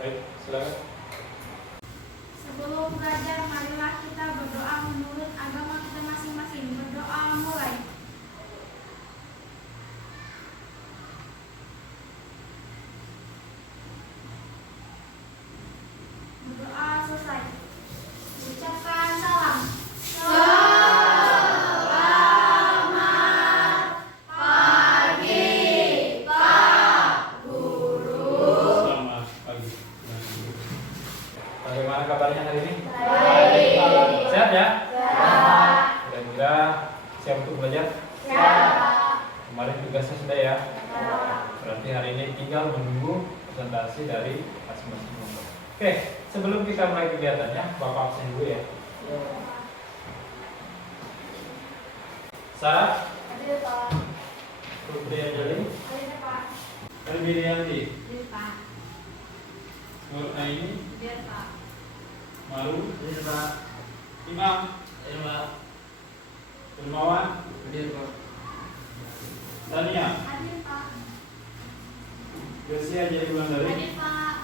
Baik, silakan. Sebelum belajar, marilah kita berdoa menurut agama kita masing-masing. Berdoa mulai. Berdoa selesai. Ucapkan salam. Bagaimana kabarnya hari ini? Baik. Sehat ya? Sehat. Kira-kira siap untuk belajar? Siap. Kemarin tugasnya sudah ya? Siap. Berarti hari ini tinggal menunggu presentasi dari masing-masing kelompok. Oke, sebelum kita mulai kegiatannya, Bapak absen dulu ya. Sarah? Hadir, Pak. Putri Anjali? Hadir, Pak. Elvirianti? Hadir, Pak. Nur Aini? Hadir, Pak. Maru? Hadir Pak. Imam? Hadir Pak. Dermawan? Hadir Pak. Tania? Hadir, Pak. Yosia jadi Wulandari? Hadir, Pak.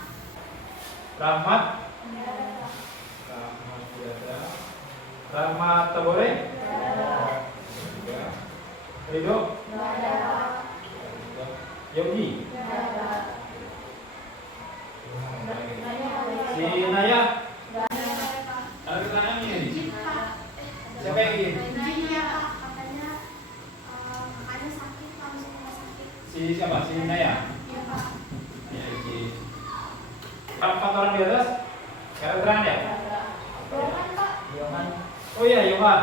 Rahmat? Hadir, Pak. Rahmat tidak ada. Rahmat Tabore? Tiga. Ridho? Yogi? Si Naya? Ada keterangan ini? Siapa yang ingin? Katanya makanya sakit, masuk rumah sakit. Si siapa? Si Naya? Iya, Pak. Ya, Iki. Empat orang di atas? Ada keterangan ya? Doakan, Pak. Oh iya, Yohan.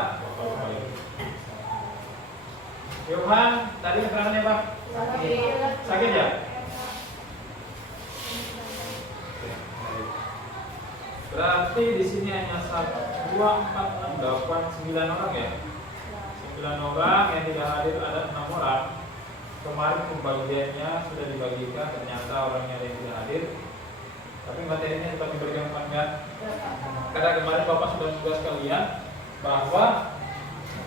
Yohan, tadi keterangannya apa? Sakit ya? Berarti di sini hanya 1, 2, 4, 6, 8, 9 orang ya? 9 orang yang tidak hadir ada 6 orang. Kemarin pembagiannya sudah dibagikan, ternyata orangnya ada yang tidak hadir. Tapi materinya tetap diberikan kan? Karena kemarin Bapak sudah tugas kalian bahwa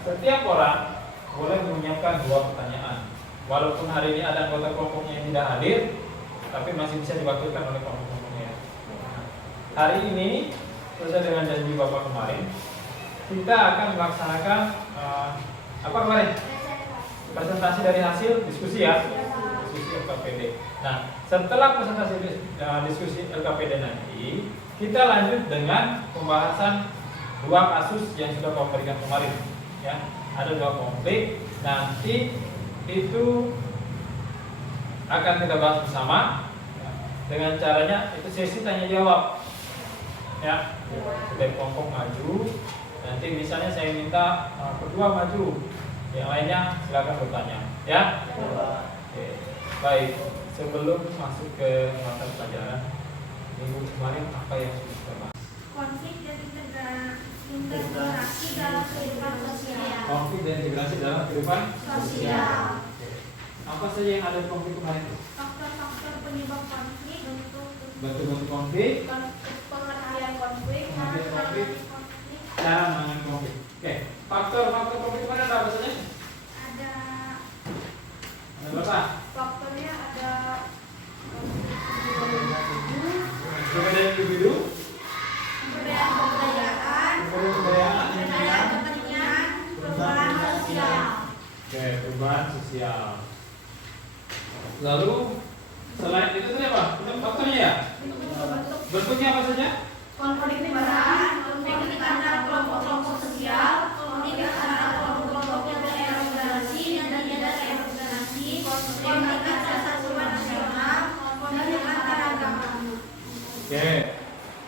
setiap orang boleh menyiapkan 2 pertanyaan. Walaupun hari ini ada anggota kelompoknya yang tidak hadir, tapi masih bisa diwakilkan oleh kelompok-kelompoknya. Hari ini, sesuai dengan janji Bapak kemarin, kita akan melaksanakan apa kemarin? Presentasi dari hasil diskusi ya, diskusi LKPD. Nah, setelah presentasi diskusi LKPD nanti, kita lanjut dengan pembahasan 2 kasus yang sudah Bapak berikan kemarin. Ya, ada 2 konflik. Nanti itu akan kita bahas bersama. Dengan caranya itu sesi tanya jawab. Ya, setiap kelompok maju. Nanti misalnya saya minta berdua maju, yang lainnya silakan bertanya. Ya. Oke. Baik. Sebelum masuk ke mata pelajaran minggu kemarin, apa yang sudah kita bahas? Konflik dan integrasi dalam kehidupan sosial. Konflik dan integrasi dalam kehidupan Sosial. Oke. Apa saja yang ada di konflik kemarin? Faktor-faktor penyebab konflik, Bentuk-bentuk konflik, pengertian konflik, Pengertian konflik. konflik. cara menangani konflik. Oke. Faktor-faktor konflik kemarin ada apa saja? Ada Ada berapa? faktornya, ada Perbedaan individu, perbedaan kebudayaan, perbedaan perbedaan kepentingan, perubahan sosial. Oke, perubahan sosial. Lalu selain itu tadi apa? Itu faktornya ya? Bentuk Bentuknya apa saja? konflik perubahan, konflik antara kelompok-kelompok sosial, konflik antara kelompok-kelompok yang terorganisasi dan tidak terorganisasi, konflik antara satuan nasional, konflik antara agama. Oke.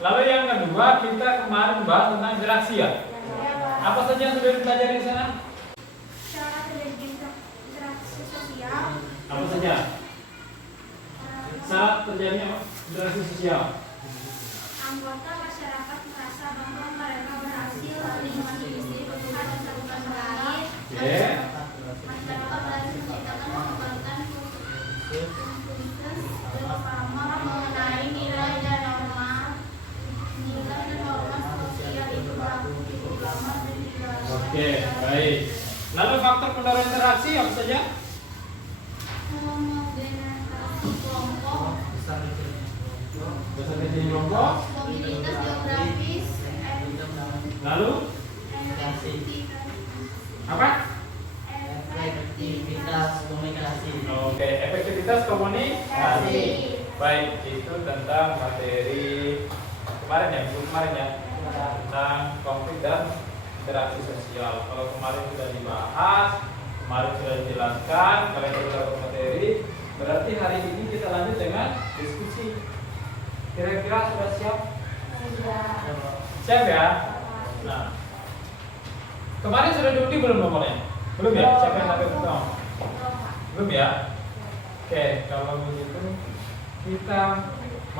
Lalu yang kedua kita kemarin bahas tentang interaksi ya. Apa saja yang sudah dipelajari di sana? Cara terjadi interaksi sosial, Apa saja? Saat terjadinya interaksi sosial. anggota masyarakat merasa bahwa mereka berhasil saling mengisi kebutuhan dan saluran lain. Oke. Masyarakat berhasil menciptakan kesempatan terutama mengenai nilai dan norma sosial itu berlaku cukup lama dan tidak. Oke, baik. Lalu faktor pendorong interaksi apa saja? Homogenisasi kelompok, Bahasa definisi kelompok. Mobilitas geografis. Lalu apa? Efektivitas komunikasi. Oke, efektivitas komunikasi. Baik, itu tentang materi kemarin ya, minggu kemarin ya, tentang konflik dan interaksi sosial. Kalau kemarin sudah dibahas, kemarin sudah dijelaskan, kalian sudah dapat materi. Berarti hari ini kita lanjut dengan diskusi. Kira-kira sudah siap? Siap ya? Nah, kemarin sudah diundi belum nomornya? Belum ya? Siapa yang sampai pertama? Belum ya? Oke, kalau begitu kita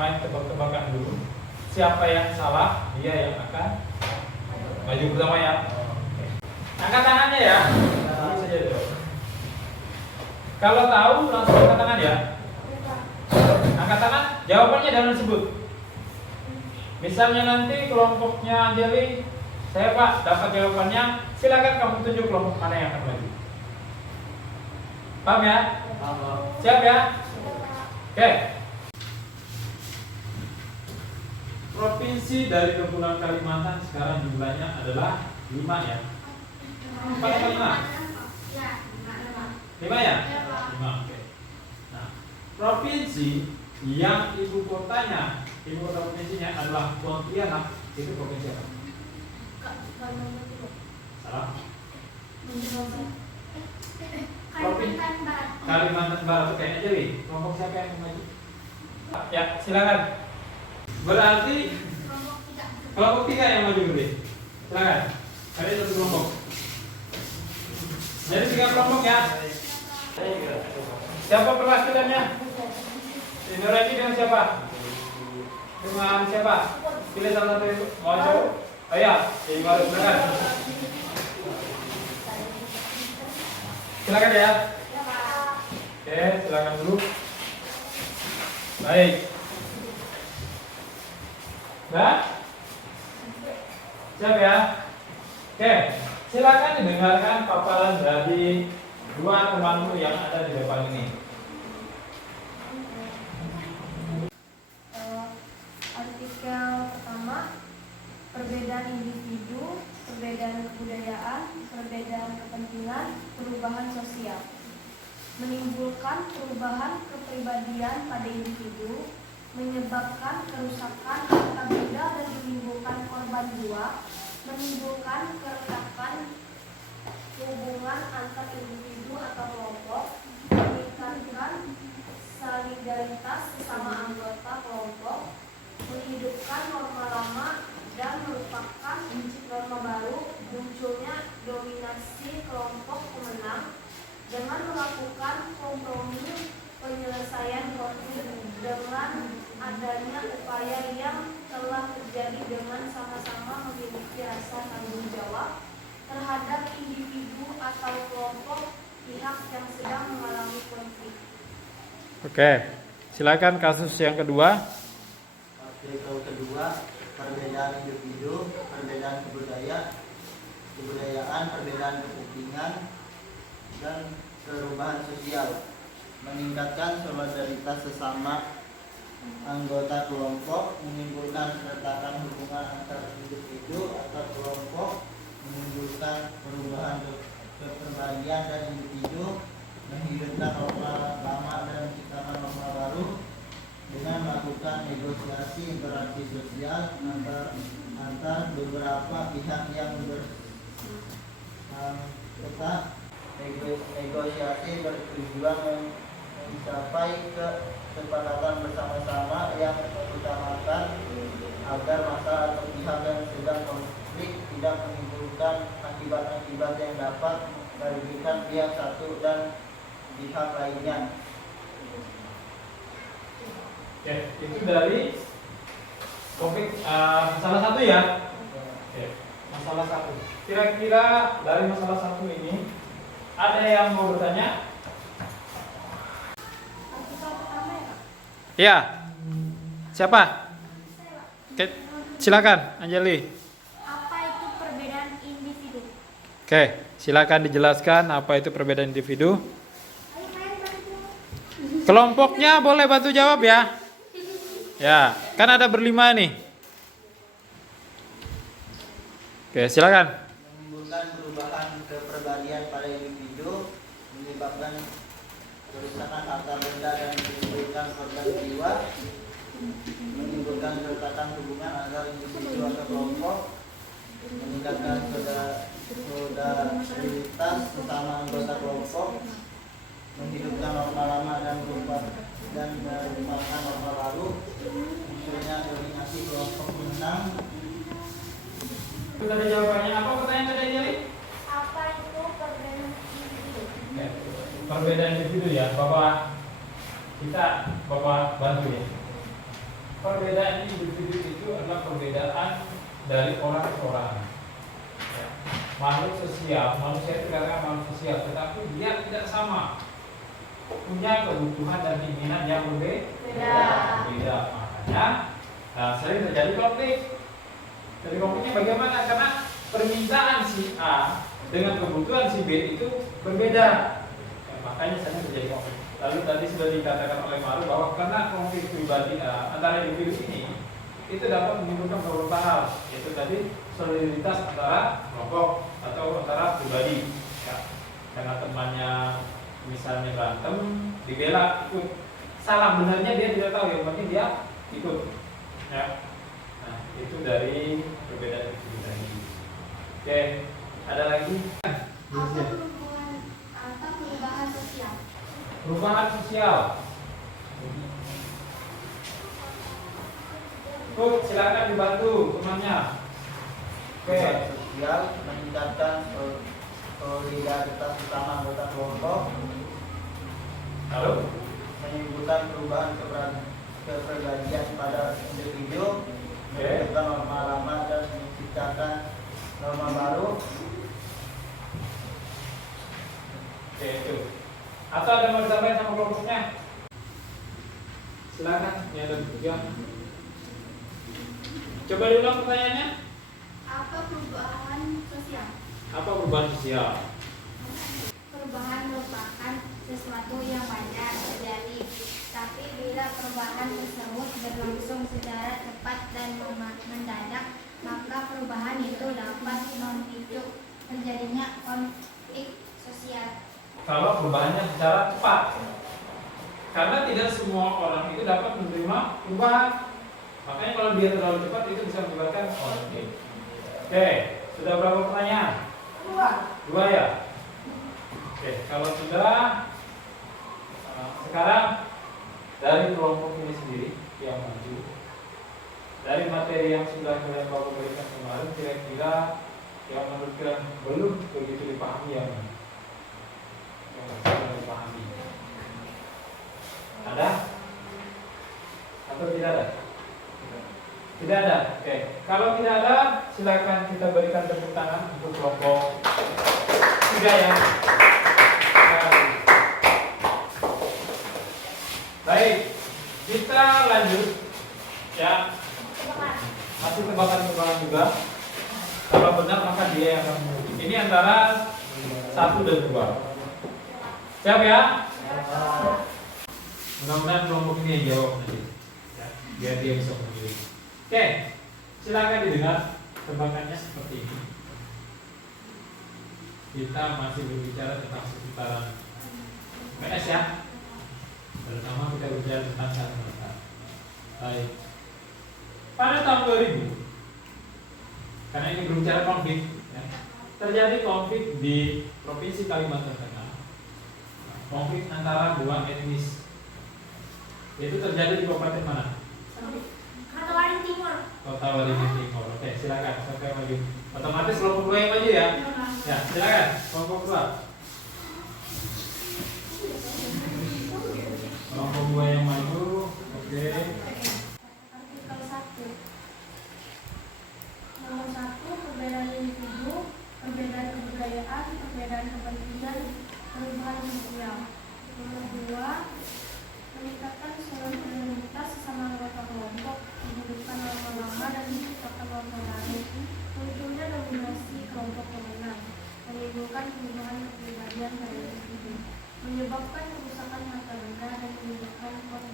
main tebak-tebakan dulu. Siapa yang salah, dia yang akan maju pertama ya. Oke. Angkat tangannya ya. Dulu saja dulu. Kalau tahu langsung angkat tangan ya. Angkat tangan, jawabannya jangan sebut. Misalnya nanti kelompoknya Anjeli, saya Pak dapat jawabannya, silakan kamu tunjuk kelompok mana yang akan maju. Paham ya? Siap ya? Oke. Provinsi dari Kepulauan Kalimantan sekarang jumlahnya adalah 5 ya. 4 atau 5? 5 ya? 5, oke. Nah, provinsi yang ibu kota provinsinya adalah Pontianak, itu provinsi apa? Salah. Kalimantan Barat itu kayaknya jadi kelompok siapa yang maju? Ya, silakan. Berarti kelompok 3 yang maju dulu. Silakan. Ada satu kelompok. Jadi 3 kelompok ya. Siapa perwakilannya? Nurani dengan siapa? Dengan siapa? Pilih salah satu yang mau jawab. Oh ya, jadi baru silakan. Silakan ya. Oke, silakan dulu. Baik. Nah, siap ya. Oke, silakan didengarkan paparan dari 2 temanmu yang ada di depan ini. Artikel pertama, perbedaan individu, perbedaan kebudayaan, perbedaan kepentingan, perubahan sosial. Menimbulkan perubahan kepribadian pada individu, menyebabkan kerusakan harta benda dan menimbulkan korban jiwa, menimbulkan keretakan hubungan antar individu atau kelompok, meningkatkan solidaritas sesama anggota kelompok, menghidupkan norma lama dan merupakan norma baru, munculnya dominasi kelompok pemenang dengan melakukan kompromi penyelesaian konflik dengan adanya upaya yang telah terjadi dengan sama-sama memiliki rasa tanggung jawab terhadap individu atau kelompok pihak yang sedang mengalami konflik. Oke, silakan kasus yang kedua. Artikel kedua, perbedaan individu, perbedaan kebudayaan, perbedaan kepentingan, dan perubahan sosial. Meningkatkan solidaritas sesama anggota kelompok, menimbulkan keretakan hubungan antar individu atau kelompok, menimbulkan perubahan kepribadian dan individu, menghidupkan norma lama dan menciptakan norma baru dengan melakukan negosiasi interaksi sosial antar beberapa pihak yang bersangkutan. Negosiasi bertujuan mencapai kesepakatan bersama-sama yang mengutamakan agar masa atau pihak yang sedang konflik tidak menimbulkan akibat-akibat yang dapat merugikan pihak satu dan pihak lainnya. Oke, itu dari topik masalah 1 ya. Oke, masalah 1. Kira-kira dari masalah 1 ini ada yang mau bertanya? Iya. Siapa? Oke, silakan Anjeli. Apa itu perbedaan individu? Oke, silakan dijelaskan apa itu perbedaan individu. Kelompoknya boleh bantu jawab ya. Ya, kan ada berlima nih. Oke, silakan. Menimbulkan perubahan kepribadian pada individu, menyebabkan kerusakan harta benda dan menimbulkan korban jiwa, menimbulkan keretakan hubungan antar individu atau kelompok, meningkatkan solidaritas sesama anggota kelompok, menghidupkan norma lama dan merupakan norma baru, munculnya dominasi kelompok menang. Itu tadi jawabannya. Apa pertanyaan tadi Jali? Apa itu perbedaan individu? Perbedaan individu ya, Bapak bantu ya. Perbedaan individu itu adalah perbedaan dari orang ke orang. Ya. Makhluk sosial, manusia itu dikatakan makhluk sosial, tetapi dia tidak sama, punya kebutuhan dan keinginan yang berbeda. Makanya sering terjadi konflik. Jadi konfliknya bagaimana? Karena permintaan si A dengan kebutuhan si B itu berbeda. Ya, makanya sering terjadi konflik. Lalu tadi sudah dikatakan oleh Maru bahwa karena konflik pribadi antara individu ini itu dapat menimbulkan beberapa hal, yaitu tadi solidaritas antara kelompok atau antara pribadi. Ya, karena temannya misalnya berantem, dibela ikut. Salah benarnya dia tidak tahu, yang penting dia ikut. Ya. Nah, itu dari perbedaan individu tadi. Oke, ada lagi? Apa perubahan sosial? Perubahan sosial. Silakan dibantu temannya. Oke. Perubahan sosial, meningkatkan solidaritas sesama anggota kelompok, Lalu? menimbulkan perubahan kepribadian pada individu, menentukan norma lama dan menciptakan norma baru. Oke, itu. Atau ada mau disampaikan sama kelompoknya? Silakan, ini ada tiga. Coba diulang pertanyaannya. Apa perubahan sosial? Apa perubahan sosial? Perubahan merupakan sesuatu yang wajar terjadi, tapi bila perubahan tersebut berlangsung secara cepat dan mendadak, maka perubahan itu dapat memicu terjadinya konflik sosial. Kalau perubahannya secara cepat, karena tidak semua orang itu dapat menerima perubahan. Makanya kalau dia terlalu cepat itu bisa menyebabkan konflik. Oke, sudah berapa pertanyaan? Dua ya? Oke, kalau sudah, sekarang dari kelompok ini sendiri yang maju, dari materi yang sudah kalian bawa berikan kemarin, kira-kira yang menurut kalian belum begitu dipahami yang mana? Yang belum dipahami. Ada? Atau tidak ada? Tidak ada. Oke. Kalau tidak ada, silakan kita berikan tepuk tangan untuk kelompok 3 ya. Baik, kita lanjut ya. Masih tebakan-tebakan juga. Kalau benar maka dia yang akan menguji. Ini antara 1 dan 2. Siap ya? Mudah-mudahan kelompok ini yang jawab nanti. Ya, biar dia bisa memilih. Oke, silakan didengar tebakannya seperti ini. Kita masih berbicara tentang seputaran PS ya. Pertama kita bicara tentang kata. Baik. Pada tahun 2000, karena ini berbicara konflik, ya, terjadi konflik di provinsi Kalimantan Tengah. Konflik antara dua etnis. Itu terjadi di kabupaten mana? Kota Waringin Timur. Kota Waringin Timur. Oke, silakan sampai maju. Otomatis kelompok 2 yang maju ya. Ya, silakan kelompok 2. Kelompok 2 yang maju. Oke. Artikel 1. Nomor 1, perbedaan individu, perbedaan kebudayaan, perbedaan kepentingan, perubahan sosial. Nomor 2, meningkatkan solidaritas sesama anggota kelompok, menghidupkan norma lama dan menciptakan norma baru, munculnya dominasi kelompok pemenang, menimbulkan perubahan kepribadian pada individu, menyebabkan kerusakan harta benda dan menimbulkan konflik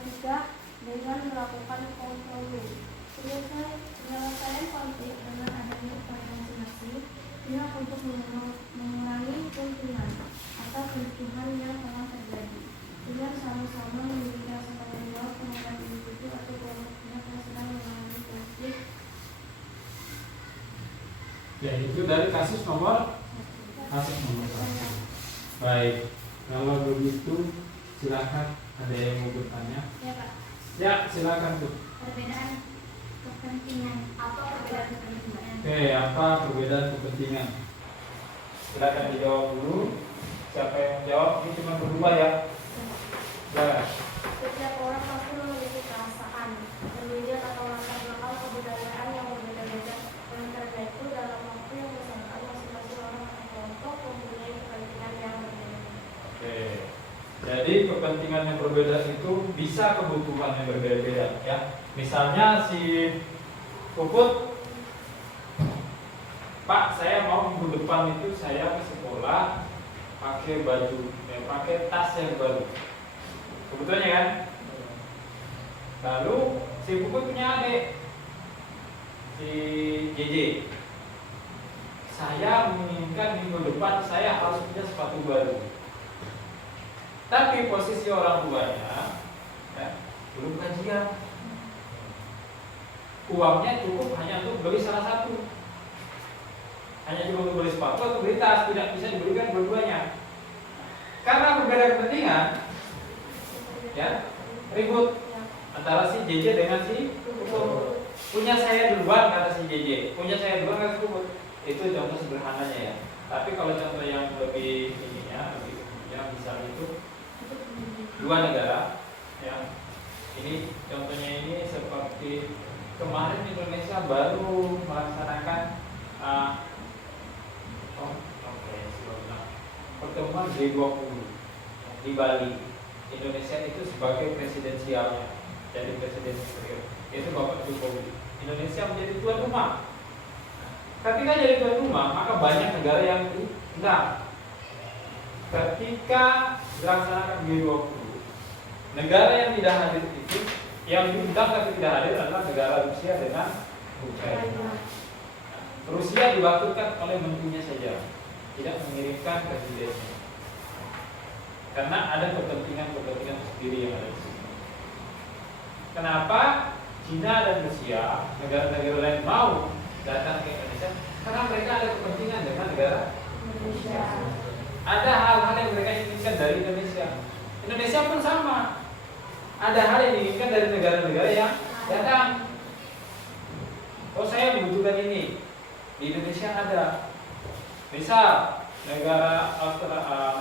ketiga, dengan melakukan kompromi. Penyelesaian konflik dengan adanya upaya masing-masing pihak untuk mengurangi keuntungan atau kericuhan yang telah terjadi, dengan sama-sama memiliki rasa tanggung jawab terhadap individu atau kelompok pihak yang sedang mengalami konflik. Ya, itu dari kasus nomor 1. Baik, kalau begitu silakan, ada yang mau bertanya? Ya Pak. Ya, silakan tuh. Perbedaan kepentingan. Apa perbedaan kepentingan? Oke, apa perbedaan kepentingan? Silakan dijawab dulu. Siapa yang menjawab? Ini cuma berdua ya. Ya. Setiap orang pasti memiliki perasaan, religion atau latar belakang kebudayaan yang berbeda-beda. Oleh karena itu, dalam waktu yang bersamaan, masing-masing orang atau kelompok mempunyai kepentingan yang berbeda. Oke. Jadi kepentingan yang berbeda itu bisa kebutuhan yang berbeda-beda ya. Misalnya si Puput, Pak, saya mau minggu depan itu saya ke sekolah pakai baju, pakai tas yang baru. Kebetulannya kan. Lalu si Puput punya adik, si JJ. Saya menginginkan minggu depan saya harus punya sepatu baru. Tapi posisi orang tuanya ya, belum kajian. Uangnya cukup hanya untuk beli salah satu. Hanya cukup untuk beli sepatu atau beli tas, tidak bisa dibelikan dua-duanya. Karena berbeda kepentingan, ya, ribut antara si JJ dengan si Puput. Punya saya duluan kata si JJ, punya saya duluan kata si Puput. Itu contoh sederhananya ya. Tapi kalau contoh yang lebih ininya, lebih umumnya, misalnya itu dua negara, ya. Ini contohnya ini seperti kemarin Indonesia baru melaksanakan pertemuan G20 di Bali. Indonesia itu sebagai presidensialnya, jadi presiden itu Bapak Jokowi. Indonesia menjadi tuan rumah. Ketika jadi tuan rumah, maka banyak negara yang diundang. Ketika dilaksanakan G20, negara yang tidak hadir itu, yang diundang tapi tidak hadir adalah negara Rusia dengan Ukraina. Rusia diwakilkan oleh menterinya saja, tidak mengirimkan presidennya, karena ada kepentingan sendiri yang ada di sini. Kenapa Cina dan Rusia, negara-negara lain mau datang ke Indonesia? Karena mereka ada kepentingan dengan negara Indonesia. Ada hal-hal yang mereka inginkan dari Indonesia. Indonesia pun sama. Ada hal yang diinginkan dari negara-negara yang datang. Oh, saya membutuhkan ini. Di Indonesia ada. Misal negara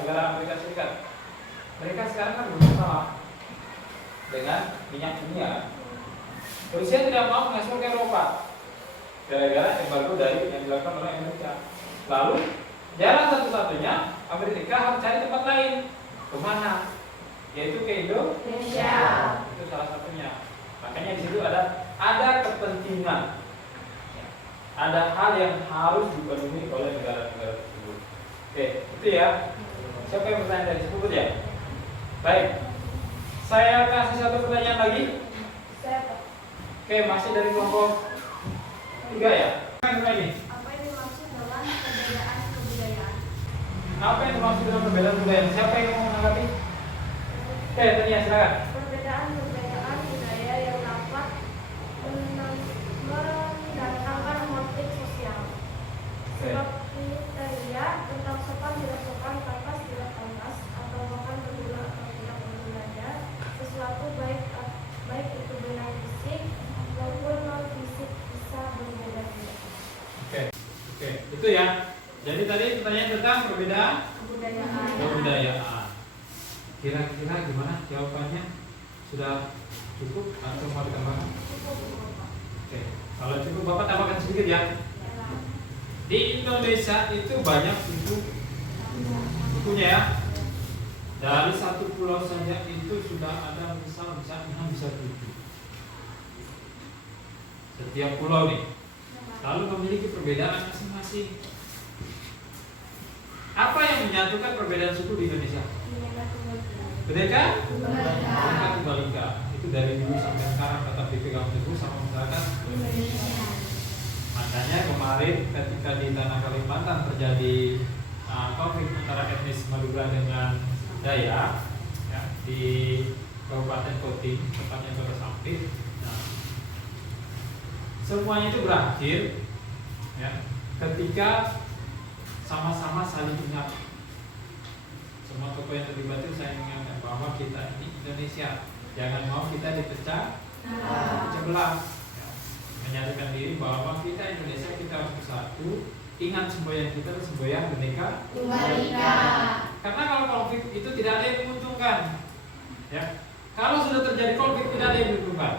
Amerika Serikat. Mereka sekarang kan bermasalah dengan minyak dunia. Rusia tidak mau mengekspor ke Eropa gara-gara embargo dari yang dilakukan oleh Amerika. Lalu jalan satu-satunya Amerika harus cari tempat lain. Kemana? Yaitu ke Indonesia. Itu salah satunya. Makanya di situ ada kepentingan. Ada hal yang harus dipenuhi oleh negara-negara tersebut. Oke, itu ya. Siapa yang bertanya dari sebut ya? Baik. Saya kasih satu pertanyaan lagi. Oke, masih dari kelompok 3 ya. Lagi. Apa yang dimaksud dengan perbedaan kebudayaan? Apa yang dimaksud dengan perbedaan budaya? Siapa yang mau menanggapi? Oke, tanya silakan. Perbedaan budaya yang dapat mendatangkan motif sosial. Seperti kriteria tentang sopan tidak sopan, pantas tidak pantas, atau bahkan berguna atau tidak berguna, sesuatu baik itu benar fisik maupun non fisik bisa berbeda-beda. Oke, itu ya. Jadi tadi pertanyaan tentang perbedaan kebudayaan. Kira-kira gimana jawabannya? Sudah cukup atau mau ditambahkan? Oke, kalau cukup Bapak tambahkan sedikit ya. Di Indonesia itu banyak sukunya ya. Dari satu pulau saja itu sudah ada misal 6 bisa 7. Setiap pulau nih lalu memiliki perbedaan masing-masing. Apa yang menyatukan perbedaan suku di Indonesia? Bineka Tunggal Ika. dari dulu sampai sekarang tetap dipegang teguh sama masyarakat Indonesia. Makanya kemarin ketika di tanah Kalimantan terjadi konflik antara etnis Madura dengan Dayak ya, di Kabupaten Koting, tepatnya Kota Sampit. Nah, semuanya itu berakhir ya, ketika sama-sama saling ingat. Semua tokoh yang terlibat itu saya mengingatkan bahwa kita ini Indonesia, jangan mau kita dipecah belah. Ya. Menyatukan diri bahwa kita Indonesia, kita harus bersatu. Ingat semboyan kita itu semboyan Bhinneka Tunggal Ika. Karena kalau konflik itu tidak ada yang menguntungkan. Ya. Kalau sudah terjadi konflik tidak ada yang menguntungkan.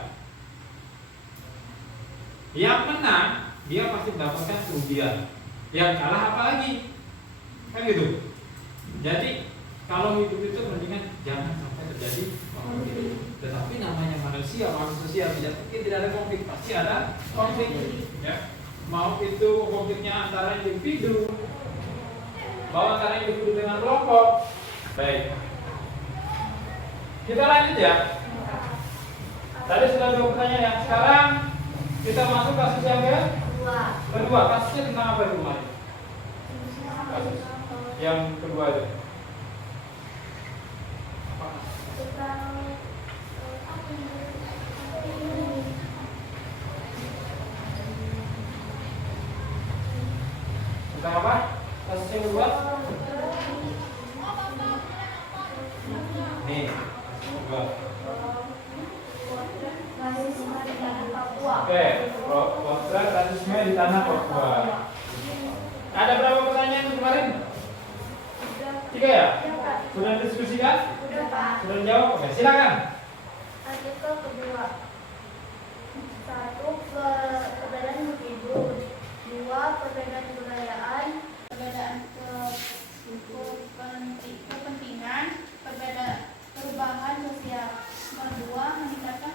Yang menang dia pasti mendapatkan kerugian. Yang kalah apalagi? Kan gitu. Jadi kalau hidup itu mendingan jangan sampai terjadi konflik. Tetapi namanya manusia, manusia sosial, tidak mungkin tidak ada konflik, pasti ada konflik. Ya. Mau itu konfliknya antara individu, mau antara individu dengan kelompok. Baik. Kita lanjut ya. Tadi sudah 2 pertanyaan. Sekarang kita masuk kasus yang kedua. Kasusnya tentang apa itu, Mari? Kasus yang kedua itu. Tentang apa? Kasus yang kedua? Nih, kedua. Oke, potret rasisme di tanah Papua. Ada berapa pertanyaan kemarin? 3 ya? Sudah diskusikan? Sudah jawab? Oke, silakan. Artikel kedua. 1. Perbedaan individu. 2. Perbedaan kebudayaan. Perbedaan kepentingan. Perubahan sosial. 2. Meningkatkan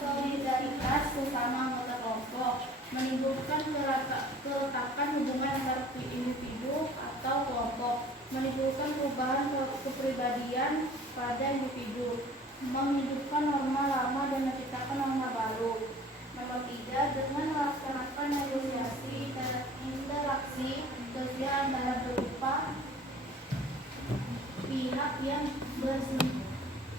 solidaritas sesama anggota kelompok. Menimbulkan keretakan hubungan antar individu atau kelompok. Menimbulkan perubahan kepribadian pada individu. Menghidupkan norma lama dan menciptakan norma baru. Nomor 3. Dengan melaksanakan negosiasi dan interaksi sosial antara berupa pihak yang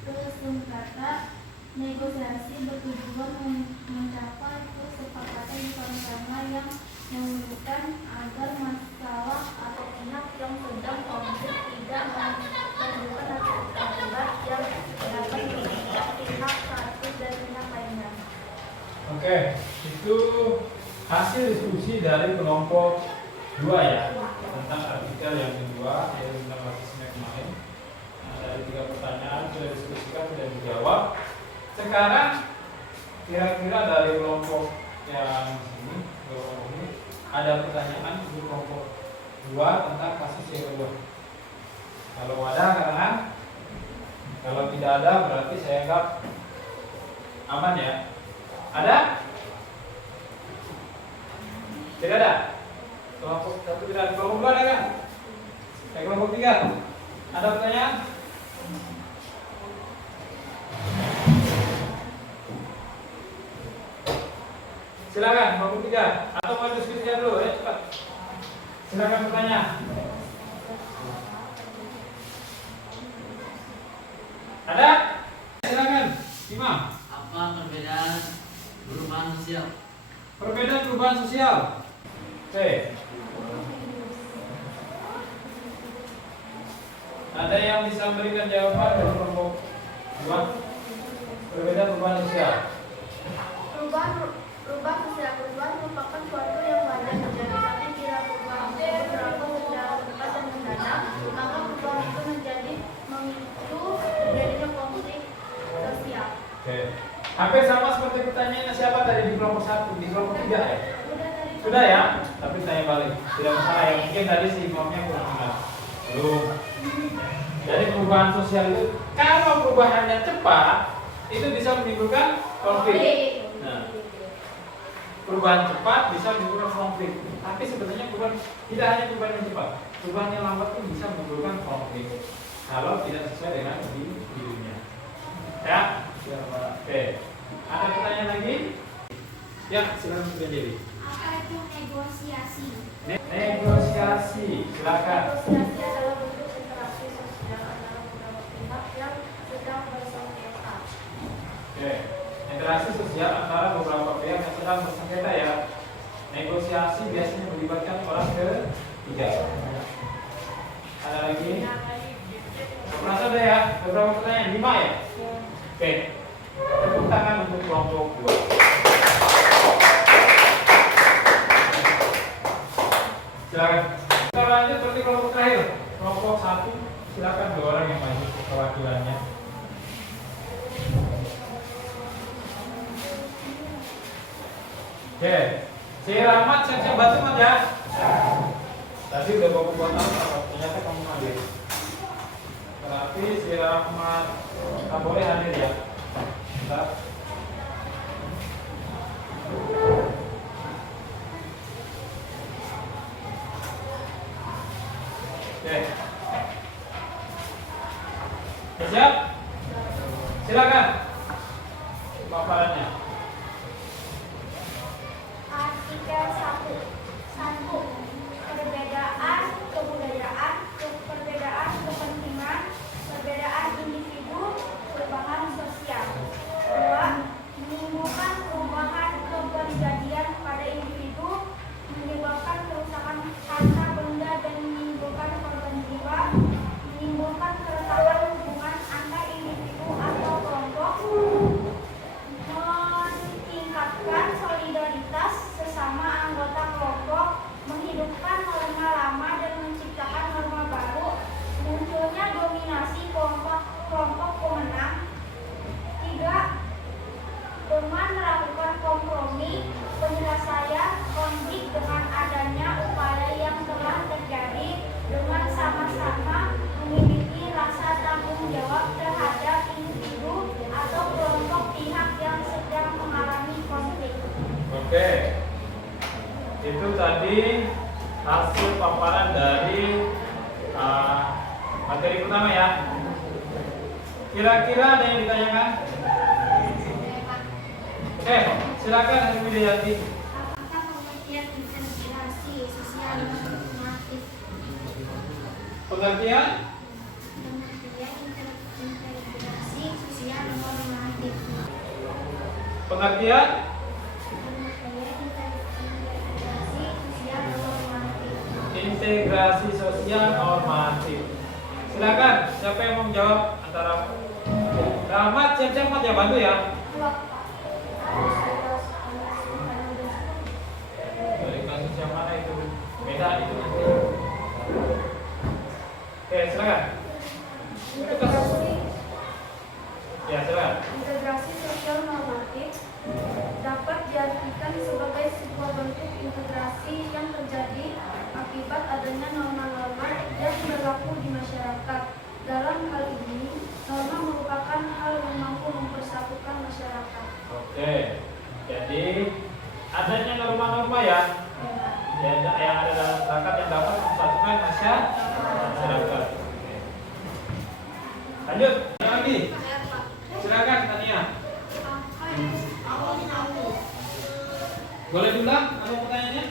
bersengketa. Negosiasi bertujuan mencapai kesepakatan bersama yang menunjukkan agar masalah atau pihak yang sedang konflik tidak menimbulkan akibat yang dapat merugikan pihak satu dan pihak lainnya. Oke, itu hasil diskusi dari kelompok 2 ya, tentang artikel yang kedua, yaitu tentang rasisme kemarin. Nah, dari 3 pertanyaan sudah diskusikan, sudah dijawab. Sekarang kira-kira dari kelompok yang sini, kelompok ini, ada pertanyaan untuk kelompok 2 tentang kasus yang kedua. Kalau ada, karena kalau tidak ada berarti saya anggap aman ya. Ada? Tidak ada? Kelompok 1 tidak ada. Kelompok 2 ada kan? Kelompok 3 ada pertanyaan? Silakan, kelompok 3. Atau mau diskusi dulu, ya cepat. Silakan bertanya. Ada? Silakan, Imam. Apa perbedaan perubahan sosial? Perbedaan perubahan sosial. Oke. Ada yang bisa memberikan jawaban dari kelompok 2? Perbedaan perubahan sosial. Perubahan sosial merupakan suatu yang wajar terjadi, tapi bila perubahan itu berlaku secara cepat dan mendadak, maka perubahan itu memicu terjadinya konflik sosial. Oke. Hampir sama seperti pertanyaannya siapa tadi di kelompok 1, di kelompok 3 ya? Sudah ya? Tapi tanya balik. Tidak masalah ya, mungkin tadi si imamnya kurang ingat. Belum. Jadi perubahan sosial itu kalau perubahannya cepat itu bisa menimbulkan konflik. Nah, perubahan cepat bisa menimbulkan konflik. Tapi sebenarnya perubahan tidak hanya perubahan yang cepat, perubahan yang lambat pun bisa menimbulkan konflik kalau tidak sesuai dengan dirinya. Ya. Ya, Pak. Oke. Ada pertanyaan lagi? Ya, silakan Sudah jadi. Apa itu negosiasi? Negosiasi, silakan. Negosiasi adalah bentuk interaksi sosial antara beberapa pihak yang sedang bersengketa. Oke. Interaksi sosial antara beberapa pihak yang sedang bersengketa ya. Negosiasi biasanya melibatkan orang ketiga. Ada lagi? Merasa ada ya? Beberapa pertanyaan? 5 ya? Oke. Tepuk tangan untuk kelompok 2. Silakan. Kita lanjut berarti kelompok terakhir. Kelompok 1, silakan 2 orang yang maju perwakilannya. Oke. Si Rahmat siap-siap baca Mat ya. Tadi udah bawa buat apa? Ternyata kamu hadir. Tapi si Rahmat tak boleh hadir ya. Bentar. Oke. Siap? Silakan. Paparannya. Artikel 1. Perbedaan kebudayaan, perbedaan kepentingan, perbedaan individu, perubahan sosial. 2. Menimbulkan perubahan kepribadian pada individu, menyebabkan kerusakan harta benda dan menimbulkan korban jiwa, menimbulkan keretakan hubungan antar individu atau kelompok, meningkatkan solidaritas sesama anggota kelompok, menghidupkan norma lama dan menciptakan norma baru, munculnya dominasi kelompok pemenang. 3. Dengan melakukan kompromi, penyelesaian konflik dengan adanya upaya yang telah terjadi dengan sama-sama memiliki rasa tanggung jawab terhadap individu atau kelompok pihak yang sedang mengalami konflik. Oke. Itu tadi hasil paparan dari materi pertama ya. Kira-kira ada yang ditanyakan? Oke, silakan Hari Widianti. Apakah pengertian integrasi sosial normatif? Pengertian? Integrasi sosial normatif. Pengertian? Integrasi sosial normatif. Silakan, siapa yang mau menjawab antara Rahmat, siap-siap Mat ya, bantu ya. Dari kasus yang mana itu? Beda itu nanti. Oke, silakan. Itu kasus. Ya, silakan. Integrasi sosial normatif dapat diartikan sebagai sebuah bentuk integrasi yang terjadi akibat adanya norma-norma yang berlaku di masyarakat. Dalam hal ini, norma merupakan hal yang mampu mempersatukan masyarakat. Oke, jadi adanya norma-norma ya, yang ada dalam masyarakat yang dapat mempersatukan masyarakat. Oke. Lanjut, ada lagi. Silakan Tania. Boleh diulang? Apa pertanyaannya?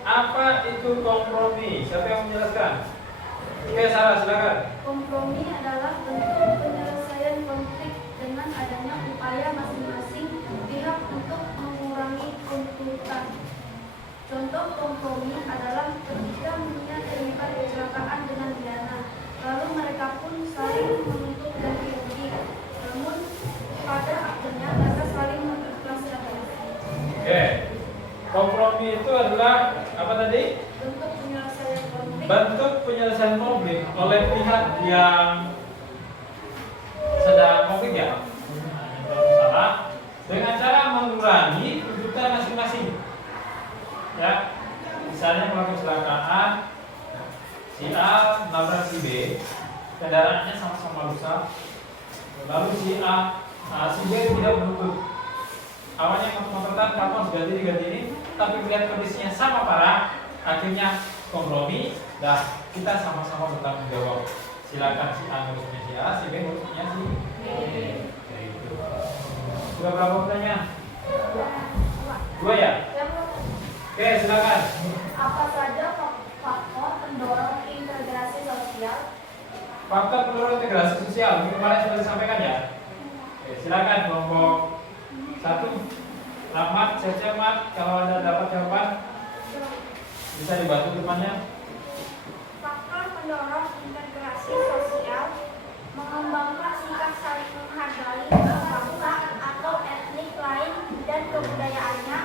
Apa itu kompromi? Siapa yang menjelaskan? Oke, Sarah, silakan. Kompromi adalah bentuk penyelesaian konflik dengan adanya upaya masing-masing pihak untuk mengurangi tuntutan. Contoh kompromi adalah ketika dunia terlibat kecelakaan dengan pidana, lalu mereka pun saling menuntut ganti rugi. Namun pada akhirnya mereka saling mengikhlaskan. Oke. Kompromi itu adalah apa tadi? Bentuk penyelesaian konflik. Bentuk penyelesaian konflik oleh pihak yang sedang konflik ya. Salah. Dengan cara mengurangi tuntutan masing-masing. Ya. Misalnya melakukan kecelakaan, si A nabrak si B, kendaraannya sama-sama rusak. Lalu si B tidak menuntut. Awalnya mempertahankan kamu harus ganti ini, tapi melihat kondisinya sama parah, akhirnya kompromi. Dah kita sama-sama bertanggung jawab. silakan si A ngurusnya si A, si B ngurusnya si B. Kayak gitu. Sudah berapa pertanyaan? 2 ya? Oke, silakan. Apa saja faktor pendorong integrasi sosial? Faktor pendorong integrasi sosial, ini kemarin sudah disampaikan ya. Oke, silakan kelompok 1. Rahmat, Cece, Mat, kalau Anda dapat jawaban bisa dibantu temannya. Faktor pendorong integrasi sosial mengembangkan sikap saling menghargai bangsa atau etnik lain dan kebudayaannya,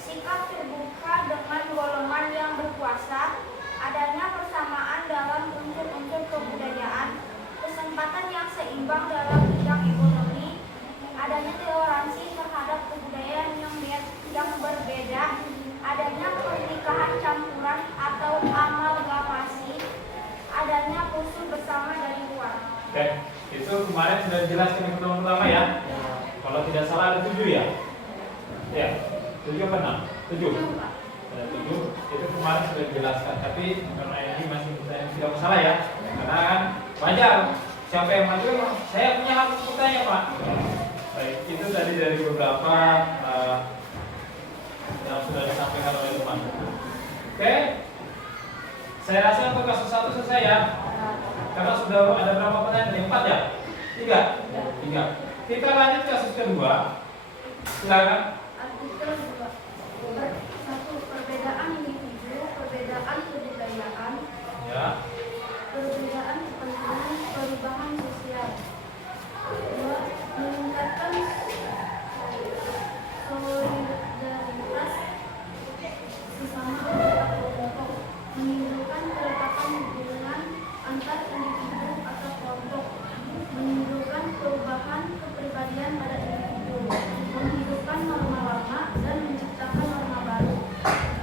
sikap terbuka dengan golongan yang berkuasa, adanya persamaan dalam unsur-unsur kebudayaan, kesempatan yang seimbang dalam bidang ekonomi, adanya toleransi terhadap kebudayaan yang berbeda, adanya pernikahan campuran atau amalgamasi, adanya usul bersama dari luar. Oke, itu kemarin sudah dijelaskan di pertemuan pertama ya. Kalau tidak salah ada 7 ya. Ya, 7 apa 6? 7. Ada 7. Itu kemarin sudah dijelaskan. Tapi karena ini masih tidak masalah ya. Karena kan wajar. Siapa yang maju? Saya punya hak untuk bertanya, Pak. Baik, itu tadi dari beberapa yang sudah disampaikan oleh teman. Oke, saya rasa untuk kasus 1 selesai ya. Karena sudah ada berapa pertanyaan? 4 ya? 3. Kita lanjut kasus kedua. Silakan. Artikel 2. 1. Perbedaan individu, perbedaan kebudayaan, Ya. perbedaan kepentingan, perubahan sosial. 2. Meningkatkan solidaritas sesama anggota kelompok, menimbulkan keretakan hubungan antar individu atau kelompok, menimbulkan perubahan kepribadian pada individu, menghidupkan norma lama dan menciptakan norma baru.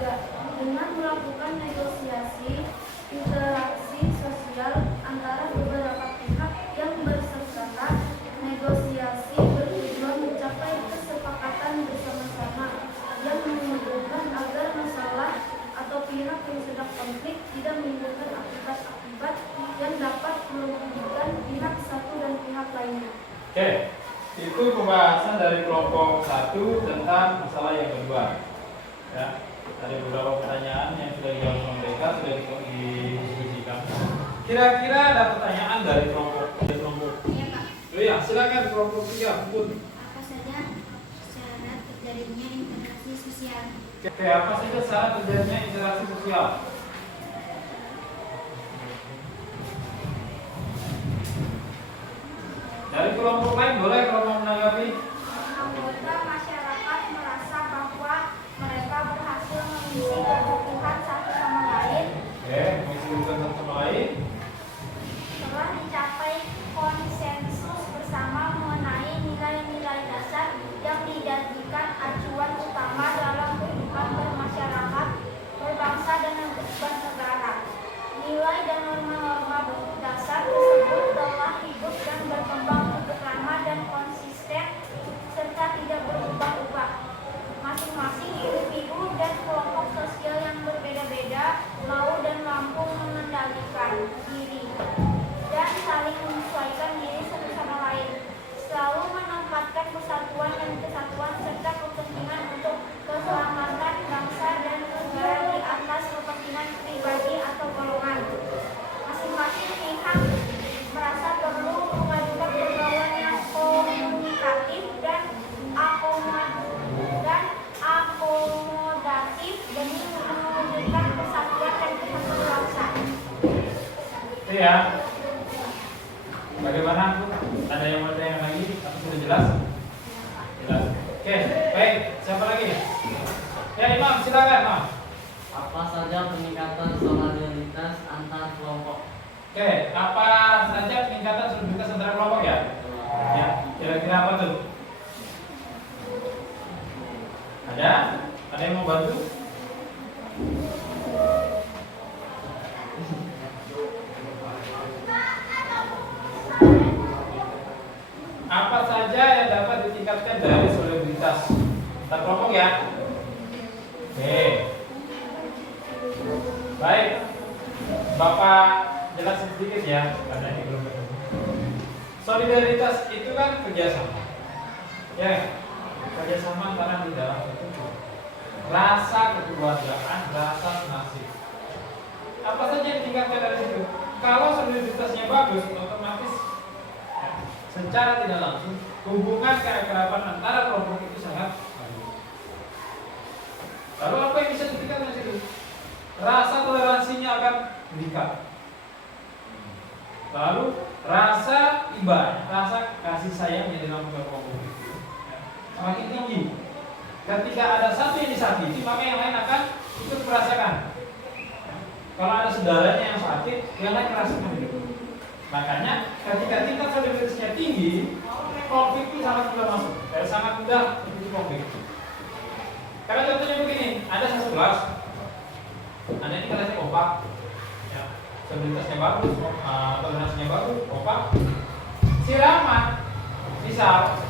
3. Dengan melakukan negosiasi, interaksi sosial antara beberapa pihak yang berserta, negosiasi bertujuan mencapai kesepakatan bersama-sama yang menguntungkan agar masalah atau pihak yang sedang konflik tidak menimbulkan akibat-akibat yang dapat merugikan pihak satu dan pihak lainnya. Oke, itu pembahasan dari kelompok 1 tentang masalah yang kedua. Ya, ada beberapa pertanyaan yang sudah dijawab oleh mereka, sudah didiskusikan. Kira-kira ada pertanyaan dari kelompok? Iya, Pak. Oh iya, silakan kelompok 3, Bun. Apa saja syarat terjadinya integrasi sosial? Oke, apa saja syarat terjadinya interaksi sosial? Dari kelompok lain boleh kalau mau menanggapi? Anggota masyarakat merasa bahwa mereka berhasil mengisi kebutuhan satu sama lain Oke, mengisi kebutuhan satu sama lain. setelah dicapai konsensus bersama mengenai nilai-nilai dasar yang dijadikan acuan utama dalam kehidupan bermasyarakat, berbangsa dan bernegara. Nilai dan norma-norma dasar tersebut telah hidup dan berkembang cukup lama dan konsisten serta tidak berubah-ubah. Masing-masing individu dan kelompok sosial yang berbeda-beda mau dan mampu mengendalikan diri dan saling menyesuaikan diri satu sama lain, selalu menempatkan persatuan dan kesatuan serta kepentingan untuk keselamatan bangsa dan negara di atas kepentingan pribadi atau golongan. Masing-masing pihak merasa perlu memajukan pergaulan yang komunikatif dan akomodatif demi mewujudkan persatuan dan kesatuan bangsa. Itu ya. Bagaimana? Ada yang mau tanya lagi? Atau sudah jelas? Jelas. Oke, baik. Siapa lagi? Ya, Imam, silakan, Imam. Apa saja peningkatan solidaritas antar kelompok? Oke, apa saja peningkatan solidaritas antara kelompok ya? Ya, kira-kira apa tuh? Ada? Ada yang mau bantu? Apa saja yang dapat ditingkatkan dari solidaritas antar kelompok ya? Oke. Baik, Bapak jelasin sedikit ya, karena ini belum ketemu. Solidaritas itu kan kerjasama, ya, kerjasama antara di dalam satu rasa kekeluargaan, rasa senasib. Apa saja yang ditingkatkan dari situ? Kalau solidaritasnya bagus, otomatis ya, secara tidak langsung hubungan keakraban antara kelompok itu sangat bagus. Lalu apa yang bisa ditingkatkan dari situ? Rasa toleransinya akan meningkat. Lalu rasa iba, rasa kasih sayangnya dalam kelompok itu ya, semakin tinggi. Ketika ada satu yang disakiti, maka yang lain akan ikut merasakan. Kalau ada saudaranya yang sakit, yang lain merasakan itu. Makanya ketika tingkat solidaritasnya tinggi, konflik itu sangat mudah masuk, sangat mudah terjadi konflik. Karena contohnya begini, ada satu kelas, ada ini kelasnya kompak, ya, solidaritasnya bagus, toleransinya bagus, kompak. Si Rahmat, misal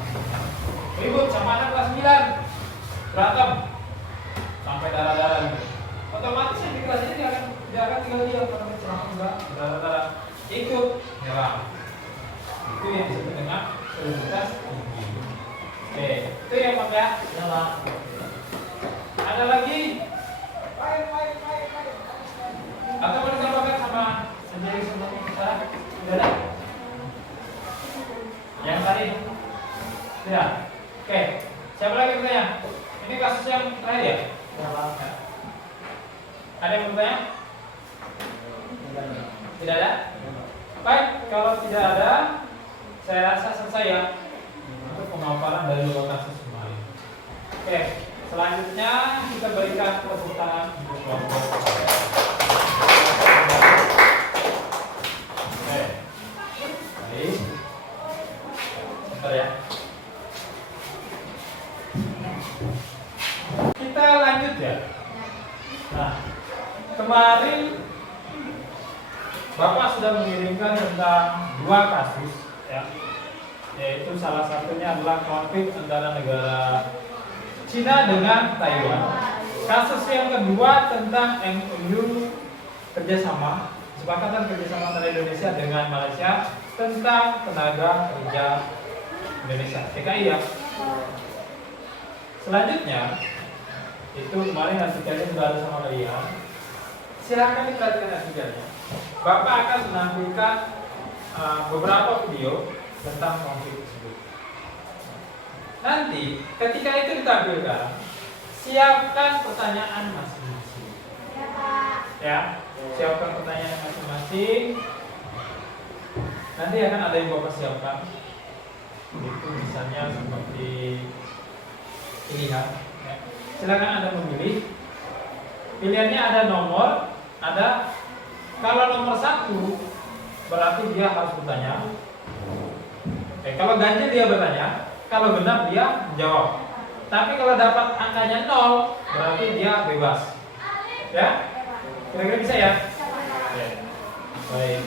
ribut sama anak kelas 9, berantem sampai darah-darah gitu. Otomatis yang di kelas ini dia akan tinggal diam karena ceramah enggak darah-darah ikut nyerang. Itu yang disebut dengan solidaritas tinggi. Oke, itu yang Pak ya. Ya Pak. Ada lagi? Atau mau ditambahkan sama sendiri sebelum kita? Sudah ada? Yang tadi? Tidak? Oke, siapa lagi bertanya? Ini kasus yang terakhir ya? Ya Pak. Ada yang bertanya? Tidak ada? Baik, kalau tidak ada, saya rasa selesai ya untuk pemaparan dari dua kasus kemarin. Oke, selanjutnya kita berikan tepuk tangan untuk kelompok. Oke, baik. Bentar ya. Kita lanjut ya. Nah, kemarin Bapak sudah mengirimkan tentang dua kasus ya, yaitu salah satunya adalah konflik antara negara Cina dengan Taiwan. Kasus yang kedua tentang MOU kerjasama, kesepakatan kerjasama antara Indonesia dengan Malaysia tentang tenaga kerja Indonesia (TKI) ya. Selanjutnya itu kemarin artikelnya sudah ada sama kalian. Silahkan diperhatikan artikelnya. Bapak akan menampilkan beberapa video tentang konflik tersebut. Nanti ketika itu ditampilkan, siapkan pertanyaan masing-masing. Ya, siapkan pertanyaan masing-masing. Nanti akan ada yang Bapak siapkan. Itu misalnya seperti ini ya. Silakan Anda memilih. Pilihannya ada nomor, ada kalau nomor 1 berarti dia harus bertanya. Kalau ganjil dia bertanya, kalau genap dia menjawab. Tapi kalau dapat angkanya 0 berarti dia bebas. Ya? Kira-kira bisa ya? Ya. Baik.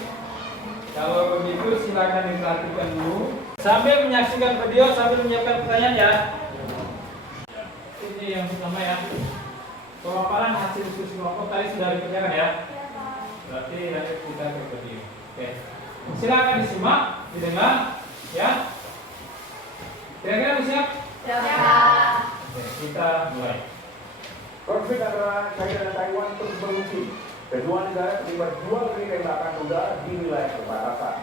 Kalau begitu silakan diperhatikan dulu. Sambil menyaksikan video, sambil menyiapkan pertanyaan ya. Ini yang pertama ya. Pemaparan hasil diskusi kelompok tadi sudah dikerjakan ya. Berarti lanjut kita ke video. Oke. Silakan disimak, didengar ya. Kira-kira bisa? Ya. Oke, kita mulai. Konflik antara China dan Taiwan terus bergulir. Kedua negara terlibat dua kali tembakan udara di wilayah perbatasan.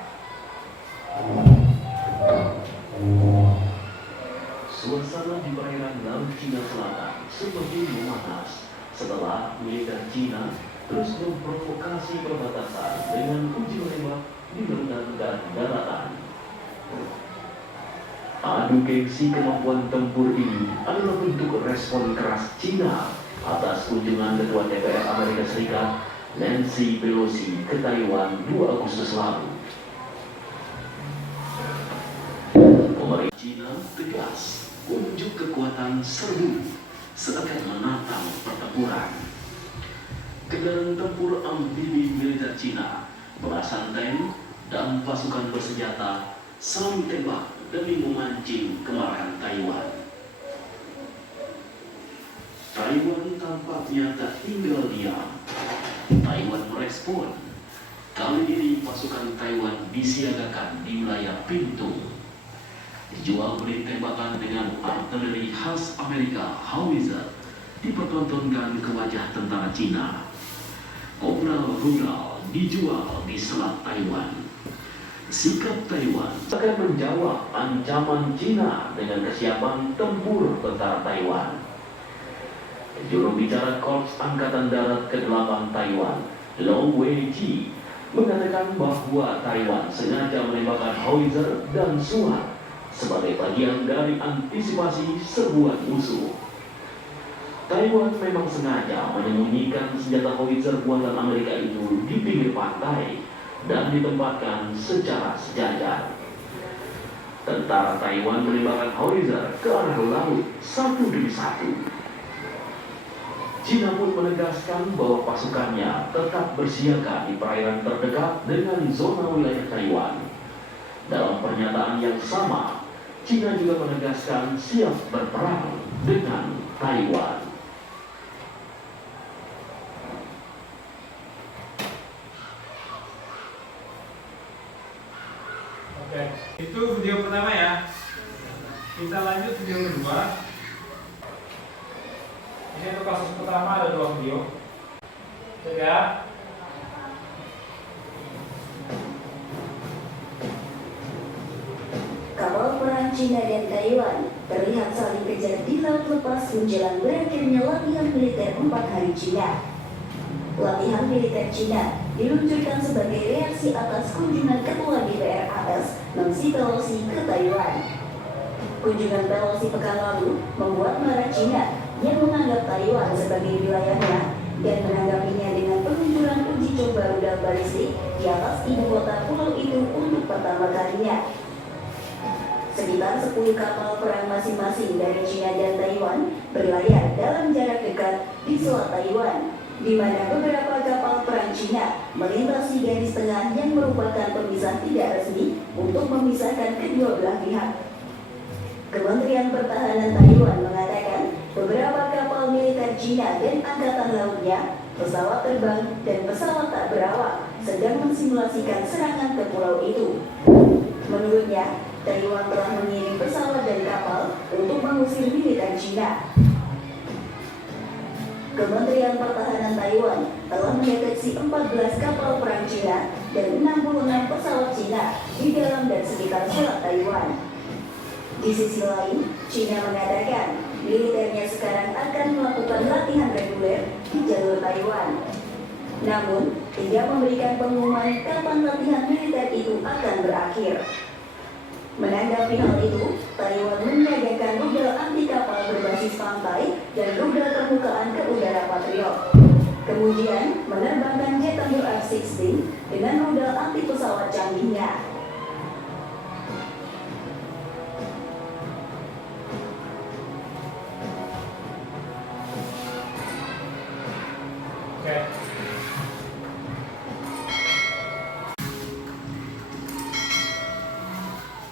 Suasana di perairan Laut Cina Selatan semakin memanas setelah militer Cina terus memprovokasi perbatasan dengan uji menembak di lautan dan daratan. Adu gengsi kemampuan tempur ini adalah bentuk respon keras Cina atas kunjungan Ketua DPR Amerika Serikat Nancy Pelosi ke Taiwan 2 Agustus lalu. Pemerintah Cina tegas unjuk kekuatan serbu seakan menantang pertempuran. Kendaraan tempur amfibi militer Cina, belasan tank dan pasukan bersenjata saling tembak demi memancing kemarahan Taiwan. Taiwan tampaknya tak tinggal diam. Taiwan merespon Kali ini pasukan Taiwan disiagakan di wilayah Pintung. Dijual beli tembakan dengan artileri khas Amerika, howitzer, dipertontonkan ke wajah tentara Cina. Kopral rudal dijual di Selat Taiwan. Sikap Taiwan akan menjawab ancaman Cina dengan kesiapan tempur tentara Taiwan. Juru bicara Korps Angkatan Darat ke-8 Taiwan, Long Wei-ji, mengatakan bahwa Taiwan sengaja menembakkan howitzer dan SUHAT sebagai bagian dari antisipasi serbuan musuh. Taiwan memang sengaja menyembunyikan senjata howitzer buatan Amerika itu di pinggir pantai dan ditempatkan secara sejajar. Tentara Taiwan menembakkan howitzer ke arah laut satu demi satu. Cina pun menegaskan bahwa pasukannya tetap bersiaga di perairan terdekat dengan zona wilayah Taiwan. Dalam pernyataan yang sama, Cina juga menegaskan siap berperang dengan Taiwan. Oke, itu video pertama ya. Kita lanjut video kedua. Ini untuk kasus pertama ada 2 video. Ya. Kapal perang Cina dan Taiwan terlihat saling kejar di laut lepas menjelang berakhirnya latihan militer 4 hari Cina. Latihan militer Cina diluncurkan sebagai reaksi atas kunjungan Ketua DPR AS Nancy Pelosi ke Taiwan. Kunjungan Pelosi pekan lalu membuat marah Cina yang menganggap Taiwan sebagai wilayahnya dan menanggapinya dengan peluncuran uji coba rudal balistik di atas ibu kota pulau itu untuk pertama kalinya. Sekitar 10 kapal perang masing-masing dari Cina dan Taiwan berlayar dalam jarak dekat di Selat Taiwan, di mana beberapa kapal perang Cina melintasi garis tengah yang merupakan pemisah tidak resmi untuk memisahkan kedua belah pihak. Kementerian Pertahanan Taiwan mengatakan beberapa kapal militer Cina dan angkatan lautnya, pesawat terbang, dan pesawat tak berawak sedang mensimulasikan serangan ke pulau itu. Menurutnya, Taiwan telah mengirim pesawat dan kapal untuk mengusir militer Cina. Kementerian Pertahanan Taiwan telah mendeteksi 14 kapal perang Cina dan 66 pesawat Cina di dalam dan sekitar Selat Taiwan. Di sisi lain, Cina mengatakan militernya sekarang akan melakukan latihan reguler di jalur Taiwan. Namun, tidak memberikan pengumuman kapan latihan militer itu akan berakhir. Menanggapi hal itu, Taiwan menyiagakan rudal anti kapal berbasis pantai dan rudal permukaan ke udara Patriot. Kemudian, menerbangkan jet tempur F-16 dengan rudal anti pesawat canggihnya. Oke.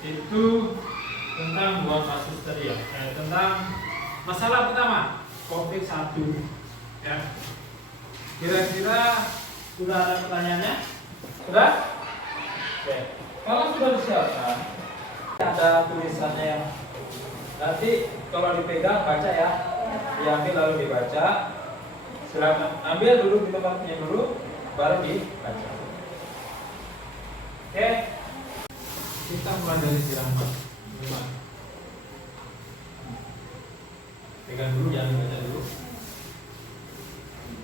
Itu tentang 2 kasus tadi ya. Tentang masalah pertama, COVID-1 ya. Kira-kira sudah ada pertanyaannya? Sudah? Oke. Kalau sudah disiapkan, ada tulisannya yang nanti kalau dipegang baca ya. Diambil lalu dibaca. Silakan ambil dulu di tempatnya dulu, baru dibaca. Oke. Kita mulai dari siraman. Pegang dulu, jangan dibaca dulu.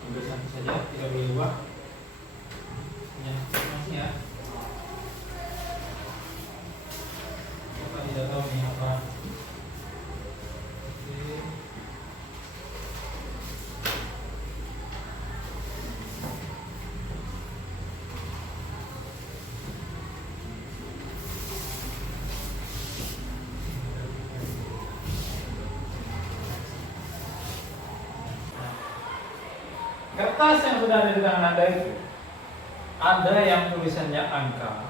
Ambil satu saja, tidak boleh luar. Ya, masih ya. Bapak tidak tahu nih apa. Oke. Kertas yang sudah ada di tangan Anda itu ada yang tulisannya angka.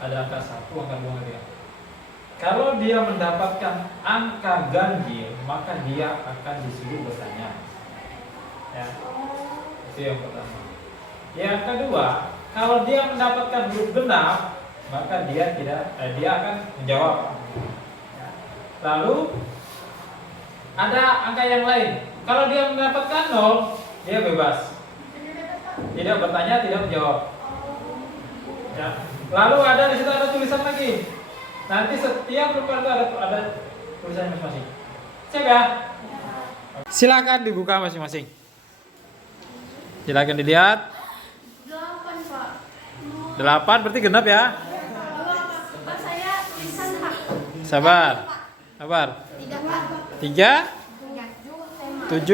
Ada angka 1, angka 2, angka 3. Kalau dia mendapatkan angka ganjil, maka dia akan disuruh bertanya. Ya. Itu yang pertama. Yang kedua, Kalau dia mendapatkan huruf genap, maka dia akan menjawab. Lalu ada angka yang lain. Kalau dia mendapatkan 0, dia bebas. Tidak bertanya, tidak menjawab. Ya. Lalu ada di situ ada tulisan lagi. Nanti setiap rupa itu ada tulisannya masing-masing. Siap ya? Silakan dibuka masing-masing. Silakan dilihat. 8, Pak. 8 berarti genap ya. Pak, saya tulisan Pak. Sabar. Sabar. 3 7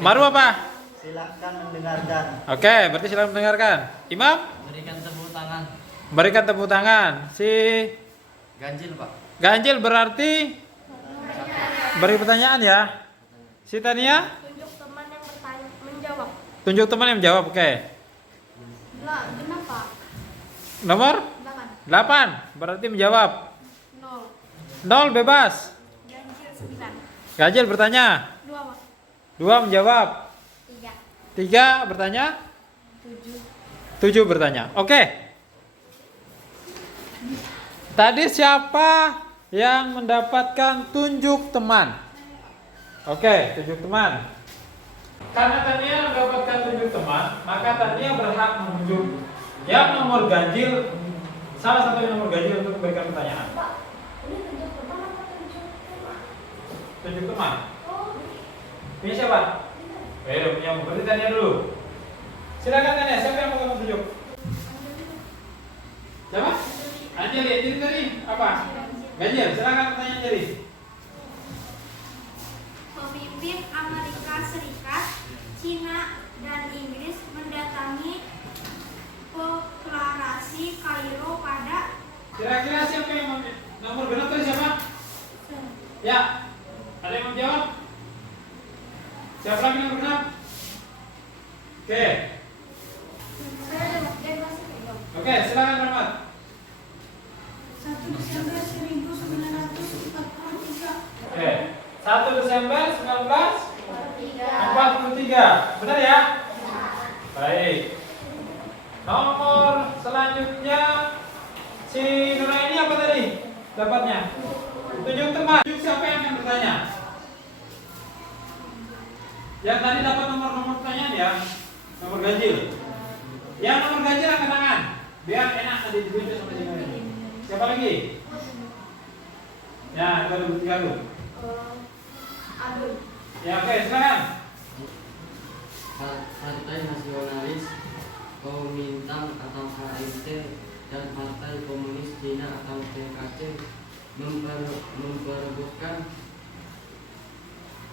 Maru apa? Silakan mendengarkan. Oke, berarti silakan mendengarkan. Imam? Berikan tepuk tangan. Berikan tepuk tangan. Si Ganjil, Pak. Ganjil berarti beri pertanyaan ya. Si Tania? Tunjuk teman yang bertanya menjawab. Tunjuk teman yang menjawab. Oke. Kenapa? Nomor 8. 8 berarti menjawab. 0. 0 bebas. Ganjil 9. Ganjil bertanya. 2, Pak. 2 menjawab. 3. 3 bertanya. 7 bertanya. Oke. Tadi siapa yang mendapatkan tunjuk teman? Oke, tunjuk teman. Karena Tania mendapatkan tunjuk teman, maka Tania berhak menunjuk yang nomor ganjil, salah satu yang nomor ganjil untuk memberikan pertanyaan. Tunjuk teman. Punya siapa? Punya berarti Tania dulu. Silakan Tania, siapa yang mau kamu tunjuk? Siapa? Anjali, Anjali tadi apa? Ganjil, silakan pertanyaan Anjali. Pemimpin Amerika Serikat, Cina, dan Inggris mendatangi deklarasi Kairo pada Kira-kira siapa yang nomor genap tadi siapa? Ya, ada yang mau jawab? Siapa lagi nomor genap? Oke. Oke, silakan Rahmat. 1 Desember 1943. Oke. 1 Desember 1943. Benar ya? Baik. Nomor selanjutnya si Nuraini apa tadi? Dapatnya? Tunjuk teman. Tunjuk siapa yang akan bertanya? Yang tadi dapat nomor pertanyaan ya. Nomor ganjil. Yang nomor ganjil angkat tangan. Biar enak tadi ditunjuk sama si Nuraini. Siapa lagi? Ya, kita dulu 3 dulu. Adul. Ya, oke, silakan. Partai Nasionalis Komintang atau KMT dan Partai Komunis Cina atau PKC memperebutkan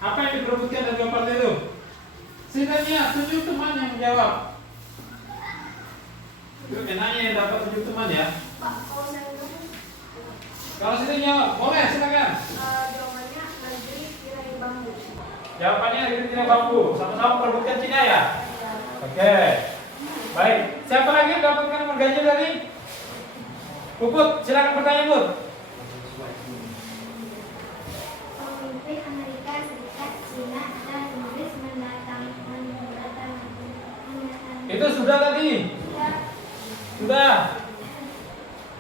Apa yang diperebutkan dari dua partai itu? Sisanya tunjuk teman yang menjawab. Itu enaknya yang dapat tunjuk teman ya. Pak, kalau saya ngomong, Kalau situ jawab, boleh silakan. jawabannya negeri tirai bambu. Jawabannya itu tidak bambu. Sama-sama memperebutkan Cina ya. Oke. Baik. Siapa lagi yang dapatkan nomor ganjil tadi? Puput, silakan bertanya Put. pemimpin Amerika Serikat, Cina, dan Inggris mendatangi Itu sudah tadi. Sudah.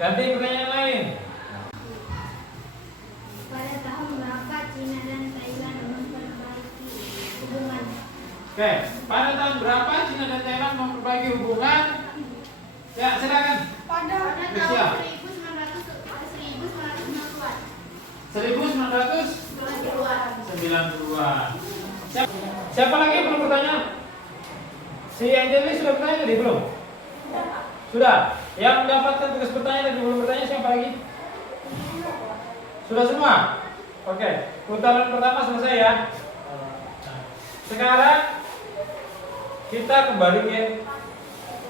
Ganti pertanyaan lain. pada tahun berapa Cina dan Thailand memperbaiki hubungan. Oke. Pada tahun berapa Cina dan Thailand memperbaiki hubungan? Ya, silakan. Pada Rusia. 1990-an. 1990-an. Siapa lagi yang belum bertanya? Si Anjali sudah bertanya tadi belum? Sudah. Yang mendapatkan tugas bertanya dan belum bertanya siapa lagi? Sudah semua? Oke. Putaran pertama selesai ya. Sekarang kita kembali ke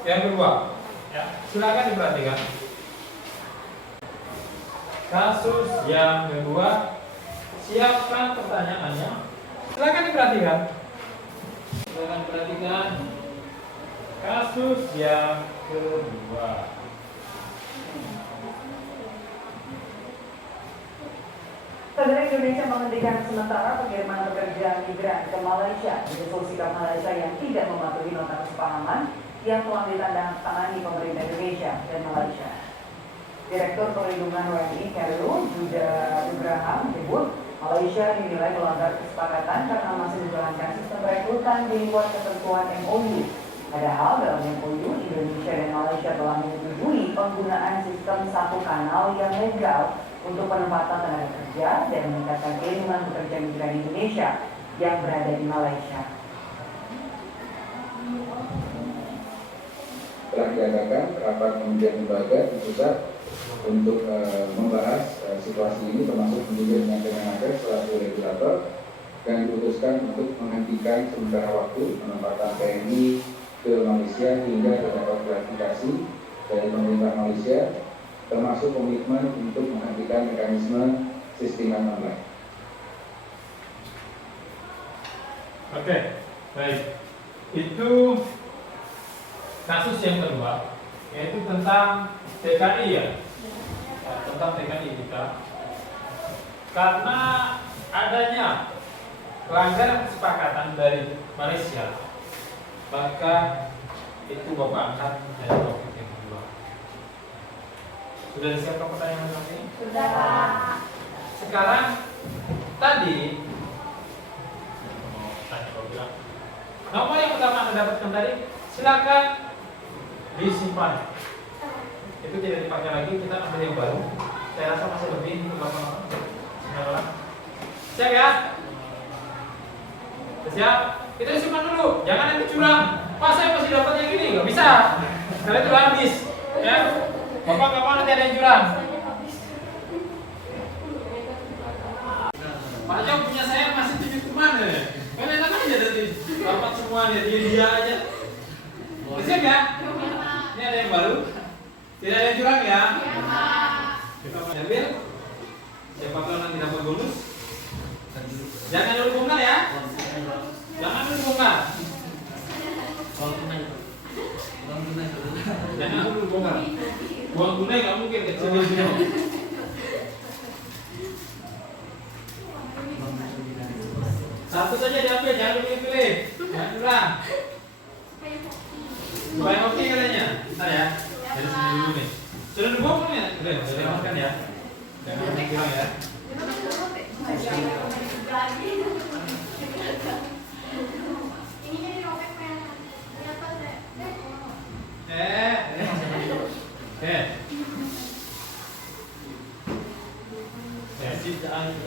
yang kedua. Ya, silakan diperhatikan. Kasus yang kedua, siapkan pertanyaannya. Silakan diperhatikan. Silakan perhatikan. Kasus yang kedua. Saudara, Indonesia menghentikan sementara pengiriman pekerja migran ke Malaysia menyusul sikap Malaysia yang tidak mematuhi nota kesepahaman yang telah ditandatangani pemerintah Indonesia dan Malaysia. Direktur Perlindungan WNI Khairul Juda Nugraha menyebut Malaysia dinilai melanggar kesepakatan karena masih menjalankan sistem rekrutan di luar ketentuan MOU. Padahal dalam MOU, Indonesia dan Malaysia telah menyetujui penggunaan sistem satu kanal yang legal untuk penempatan tenaga kerja dan meningkatkan perlindungan pekerja migran Indonesia yang berada di Malaysia. Telah diadakan rapat kementerian lembaga di pusat untuk membahas situasi ini, termasuk kemudian dengan Kemenaker selaku regulator, dan diputuskan untuk menghentikan sementara waktu penempatan TNI ke Malaysia hingga terdapat klarifikasi dari pemerintah Malaysia, termasuk komitmen untuk menghentikan mekanisme sistem online. Oke, baik. Itu kasus yang kedua, yaitu tentang TKI ya, tentang TKI kita. Karena adanya pelanggaran kesepakatan dari Malaysia, maka itu Bapak angkat dari topik yang kedua. Sudah disiapkan pertanyaan nanti? Sudah. Sekarang tadi bilang nomor yang pertama Anda dapatkan tadi, silakan disimpan. Itu tidak dipakai lagi, kita ambil yang baru. Saya rasa masih lebih untuk orang. Siap ya? Siap? Kita disimpan dulu, jangan nanti curang. Pak, saya masih dapat yang ini, nggak bisa. Karena itu habis. Ya, Bapak nggak mau nanti ada yang curang. Pak Jom punya saya masih 7 kemana ya? Kan enak aja nanti dapat semua dia aja. Siap ya? Ini ada yang baru. Tidak ada yang curang ya? Kita mau ambil. Siapa tahu nanti dapat bonus. Jangan dulu bongkar ya. Jangan dulu bongkar. Jangan dulu bongkar. Uang tunai nggak mungkin kecil semua. Satu saja diambil, jangan pilih-pilih. Jangan curang. Supaya oke katanya. Bentar ya. Dari sini dulu nih. Sudah dibuang belum ya? Sudah makan ya. Jangan kurang ya.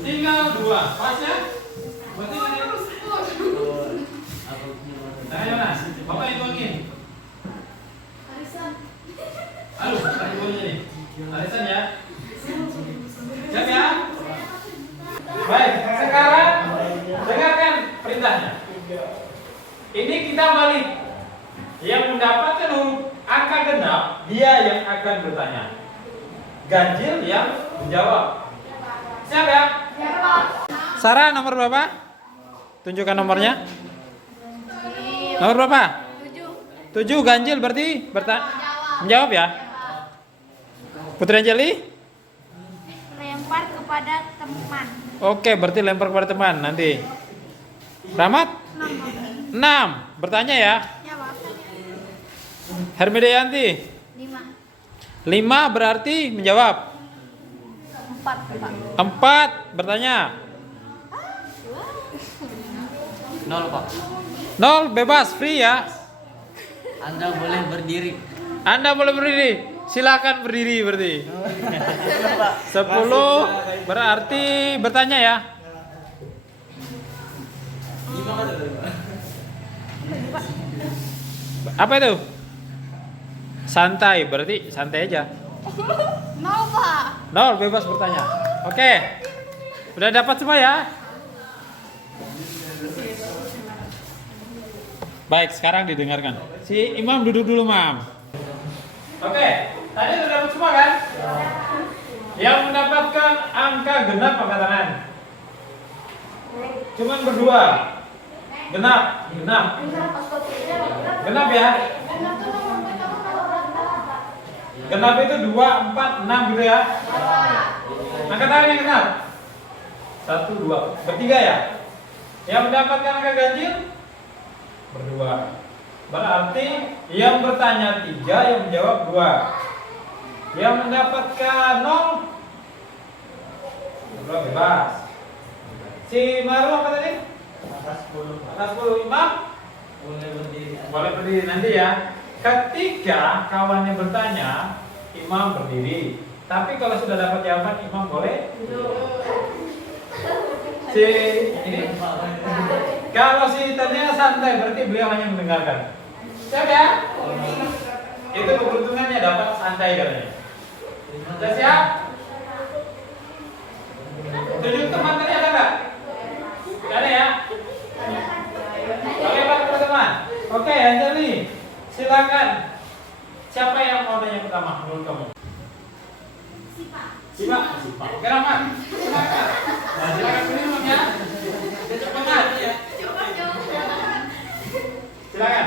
Tinggal 2, pas ya? Berarti ada. Tangannya mana? Bapak yang tuangin. Halo, tadi boleh nih. Arisan ya. Siap ya? Baik, sekarang dengarkan perintahnya. Ini kita balik. Yang mendapatkan huruf angka genap, dia yang akan bertanya. Ganjil yang menjawab. Siap ya? Sarah nomor berapa? Tunjukkan nomornya. Nomor berapa? 7 ganjil berarti menjawab ya. Putri Anjali? Lempar kepada teman. Oke, berarti lempar kepada teman nanti. Rahmat? 6. Bertanya ya. Hermidayanti? 5 berarti menjawab. 4 bertanya. 0 Pak. 0 bebas, free ya. Anda boleh berdiri. Anda boleh berdiri. Silakan berdiri berarti. 10 berarti bertanya ya. Apa itu? Santai, berarti santai aja. 0 Pak. 0 bebas bertanya. Oke. Udah dapat semua ya? Baik, sekarang didengarkan. Si Imam duduk dulu, Mam. Oke, tadi udah dapat semua kan? Yang mendapatkan angka genap angkat tangan. Cuman berdua. Genap. Genap ya. Genap itu 2, 4, 6 gitu ya. Angkat tangan yang genap. 1, 2. Bertiga ya? Yang mendapatkan angka ganjil? Berdua. Berarti yang bertanya 3, yang menjawab 2. Yang mendapatkan 0? Berdua bebas. Si Maru apa tadi? Angka 10. Imam? Boleh berdiri nanti ya. Ketika kawannya bertanya, Imam berdiri. Tapi kalau sudah dapat jawaban, Imam boleh ini. Kalau si tanya santai, berarti beliau hanya mendengarkan. Siap ya? Itu keberuntungannya dapat santai katanya. Sudah siap? Tunjuk teman tadi ada nggak? Tidak ada ya? Oke Pak teman-teman. Oke Anjali, silakan. Siapa yang mau tanya pertama menurut kamu? Siapa? Kenapa? Silakan. Nah, silakan dulu ya. Cepat ya. Silakan.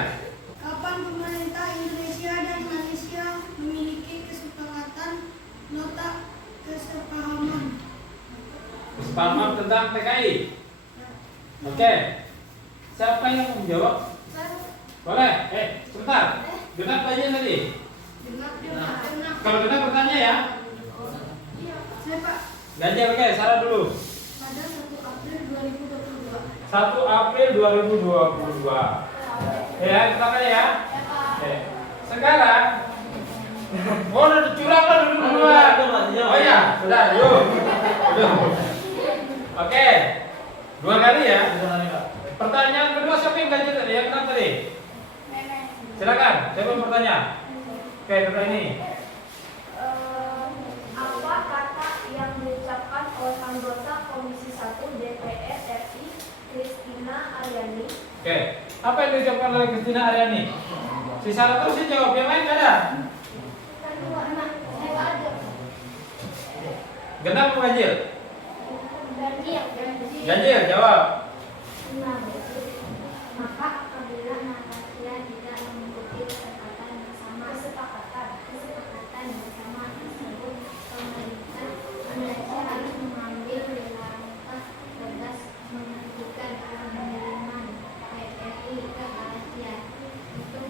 Kapan pemerintah Indonesia dan Malaysia memiliki kesepakatan nota kesepahaman? Kesepahaman tentang PKI. Oke. Siapa yang menjawab? Boleh. Sebentar. Genap aja tadi. Kalau genap bertanya ya. Saya Pak. Ganjil oke, Sarah dulu. Pada 1 April 2022. 1 April 2022. Ya, kita aja ya. Oke. Sekarang udah curang lah dulu. Oh ya, sudah, yuk. Oke. 2 kali ya. Pertanyaan kedua siapa yang ganjil tadi? Yang kenapa tadi? Silakan, siapa yang bertanya? Oke, data ini. Apa kata yang diucapkan oleh anggota Komisi 1 DPR RI Kristina Aryani? Oke, apa yang diucapkan oleh Kristina Aryani? Si Sarah terus sih jawab, yang lain nggak ada? Genap atau ganjil? Ganjil, jawab. Maka apabila Malaysia tidak mengikuti kesepakatan bersama tersebut, pemerintah Malaysia harus mengambil langkah tegas menghentikan pengiriman PRI ke Malaysia untuk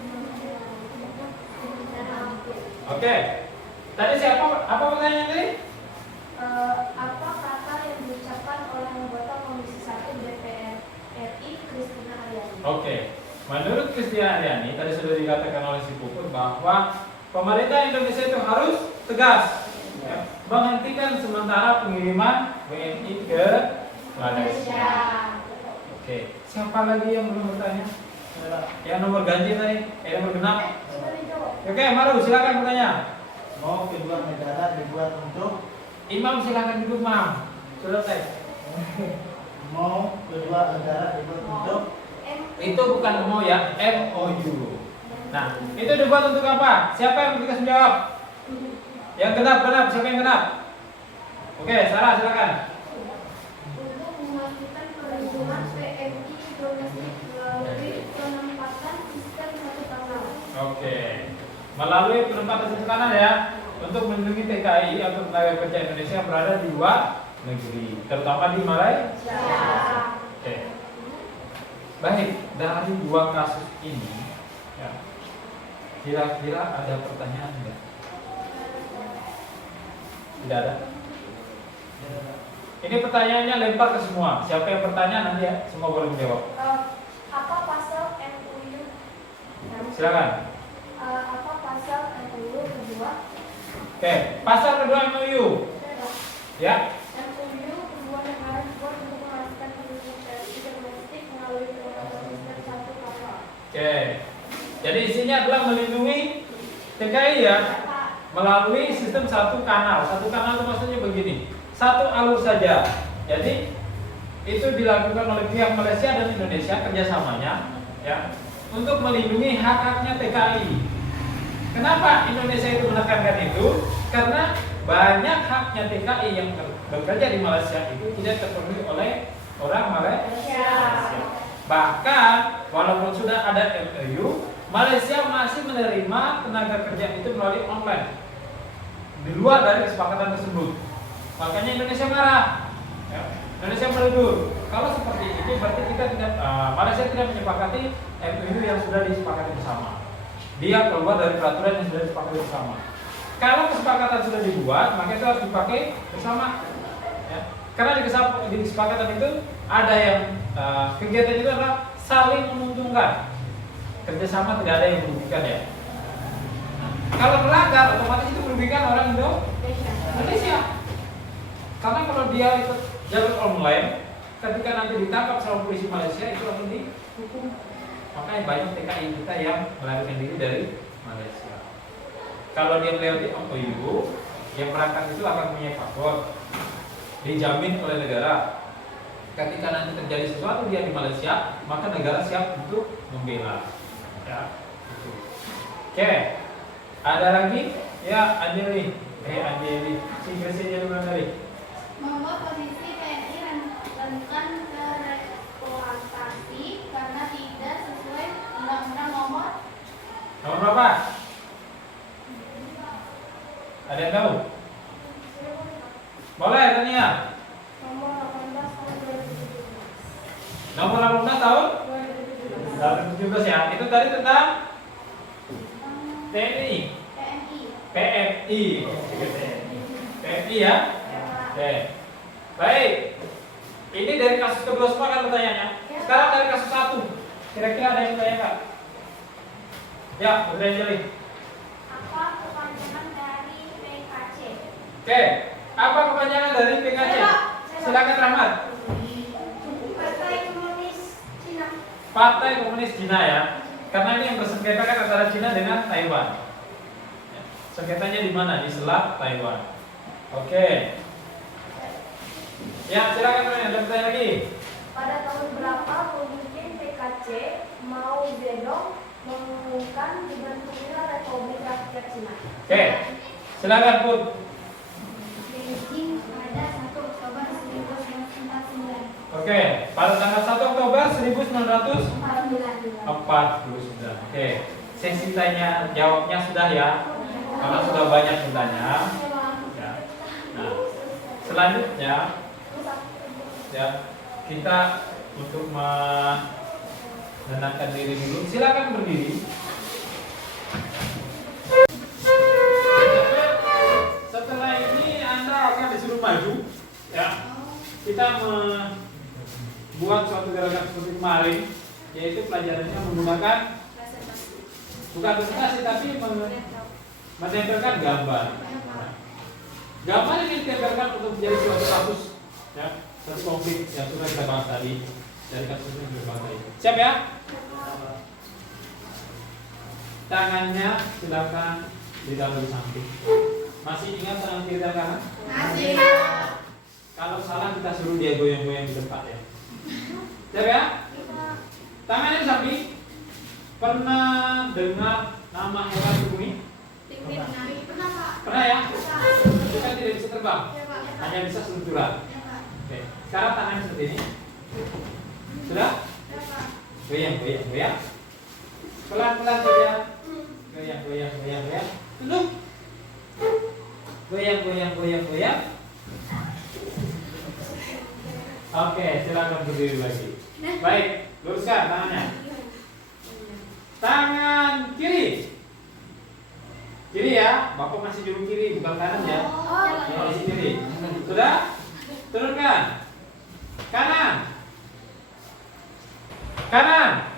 sementara waktu. Oke. Tadi siapa? Apa pertanyaan tadi? Apa kata yang diucapkan oleh anggota Komisi 1 DPR RI Kristina Aryani? Oke. Menurut Kristina Aryani, tadi sudah dikatakan oleh si Puput bahwa pemerintah Indonesia itu harus tegas ya, menghentikan sementara pengiriman WNI ke Malaysia. Oke. Siapa lagi yang belum bertanya? Yang nomor ganjil tadi? Nomor genap? Oke, Maru silakan bertanya. Mau kedua negara dibuat untuk Imam silakan duduk, Mam. Selesai. mau kedua negara dibuat untuk Itu bukan mau ya, MOU. Nah, itu dibuat untuk apa? Siapa yang bertugas menjawab? Yang genap, siapa yang genap? Oke, Sarah silakan. Untuk memastikan perlindungan PMI domestik melalui penempatan sistem satu kanal. Oke. Melalui penempatan sistem kanan ya, untuk melindungi TKI atau tenaga kerja Indonesia yang berada di luar negeri, terutama di Malaysia. Oke. Baik, dari 2 kasus ini, ya, kira-kira ada pertanyaan enggak? Tidak ada. Ini pertanyaannya lempar ke semua. Siapa yang bertanya nanti ya, semua boleh menjawab. Apa pasal MOU? Silakan. Apa pasal MOU kedua? Oke, pasal kedua MOU. Ya. MOU kedua negara dibuat untuk memastikan perlindungan PRI domestik melalui penempatan sistem satu kanal. Oke. Jadi isinya adalah melindungi TKI ya melalui sistem satu kanal. Satu kanal itu maksudnya begini. Satu alur saja. Jadi itu dilakukan oleh pihak Malaysia dan Indonesia kerjasamanya ya untuk melindungi hak-haknya TKI. Kenapa Indonesia itu menekankan itu? Karena banyak haknya TKI yang bekerja di Malaysia itu tidak terpenuhi oleh orang Malaysia. Bahkan walaupun sudah ada MOU, Malaysia masih menerima tenaga kerja itu melalui online di luar dari kesepakatan tersebut. Makanya Indonesia marah. Ya. Indonesia mundur. Kalau seperti ini berarti kita tidak, Malaysia tidak menyepakati MOU yang sudah disepakati bersama. Dia keluar dari peraturan yang sudah disepakati bersama. Kalau kesepakatan sudah dibuat, maka itu harus dipakai bersama. Ya. Karena di kesepakatan itu ada yang kegiatan itu adalah saling menguntungkan. Kerjasama tidak ada yang merugikan ya. Kalau melanggar, otomatis itu merugikan orang Indonesia. Karena kalau dia ikut jalur online, ketika nanti ditangkap sama polisi Malaysia itu akan dihukum. Makanya banyak TKI kita yang melarikan diri dari Malaysia. Kalau dia melewati MOU, yang berangkat itu akan punya paspor, dijamin oleh negara. Ketika nanti terjadi sesuatu dia di Malaysia, maka negara siap untuk membela. Ya, gitu. Oke. Ada lagi? Ya, Anjeli. Anjeli. Singkatnya dulu dari. Membuat posisi TNI rentan tereksploitasi karena tidak sesuai Undang-Undang Nomor berapa? Ada yang tahu? Boleh tanya. Nomor 18 tahun 2017. Nomor 18 tahun 2017 ya. Itu tadi tentang TNI. PMI. PMI ya. Oke. Baik. Ini dari kasus kedua semua kan pertanyaannya. Sekarang dari kasus 1. Kira-kira ada yang tanya nggak? Ya, Putri Anjeli. apa kepanjangan dari PKC? Oke. Apa kepanjangan dari PKC? Silakan Rahmat. Partai Komunis Cina. Partai Komunis Cina ya. Karena ini yang bersengketa kan antara Cina dengan Taiwan. Sengketanya di mana? Di Selat Taiwan. Oke. Ya, silakan ada pertanyaan lagi. Pada tahun berapa pemimpin PKC Mao Zedong mengumumkan dibentuknya Republik Rakyat Cina? Oke. Silakan Put. Beijing pada 1 Oktober 1949. Oke, pada tanggal 1 Oktober 1949. 49. Oke. Sesi tanya jawabnya sudah ya. Karena sudah banyak bertanya. Ya. Nah, selanjutnya ya, kita untuk menenangkan diri dulu. Silakan berdiri. Setelah ini Anda akan disuruh maju. Ya. Kita membuat suatu gerakan seperti kemarin, yaitu pelajarannya menggunakan bukan presentasi tapi menempelkan gambar. Gambar yang ditempelkan untuk menjadi suatu kasus, ya, satu konflik yang sudah kita bahas tadi dari kasus yang kita bahas tadi. Siap ya? Tangannya silakan ditaruh di samping. Masih ingat tangan kiri dan kanan? Masih. Kalau salah kita suruh dia goyang-goyang di tempat ya. Siap ya? Tangannya di samping. Pernah dengar nama hewan di bumi? Pernah Pak? Pernah ya? Kan tidak bisa terbang, hanya bisa seluncuran. Oke. Sekarang tangannya seperti ini. Sudah? Goyang, goyang, goyang. Pelan-pelan goyang. Goyang, goyang, goyang, goyang. Tunduk. Goyang, goyang, goyang, goyang. Oke, silakan berdiri lagi. Baik, luruskan tangannya. Tangan kiri. Kiri ya, Bapak masih juru kiri, bukan kanan ya. Ya, di kiri. Sudah? Turunkan. Kanan. Kanan.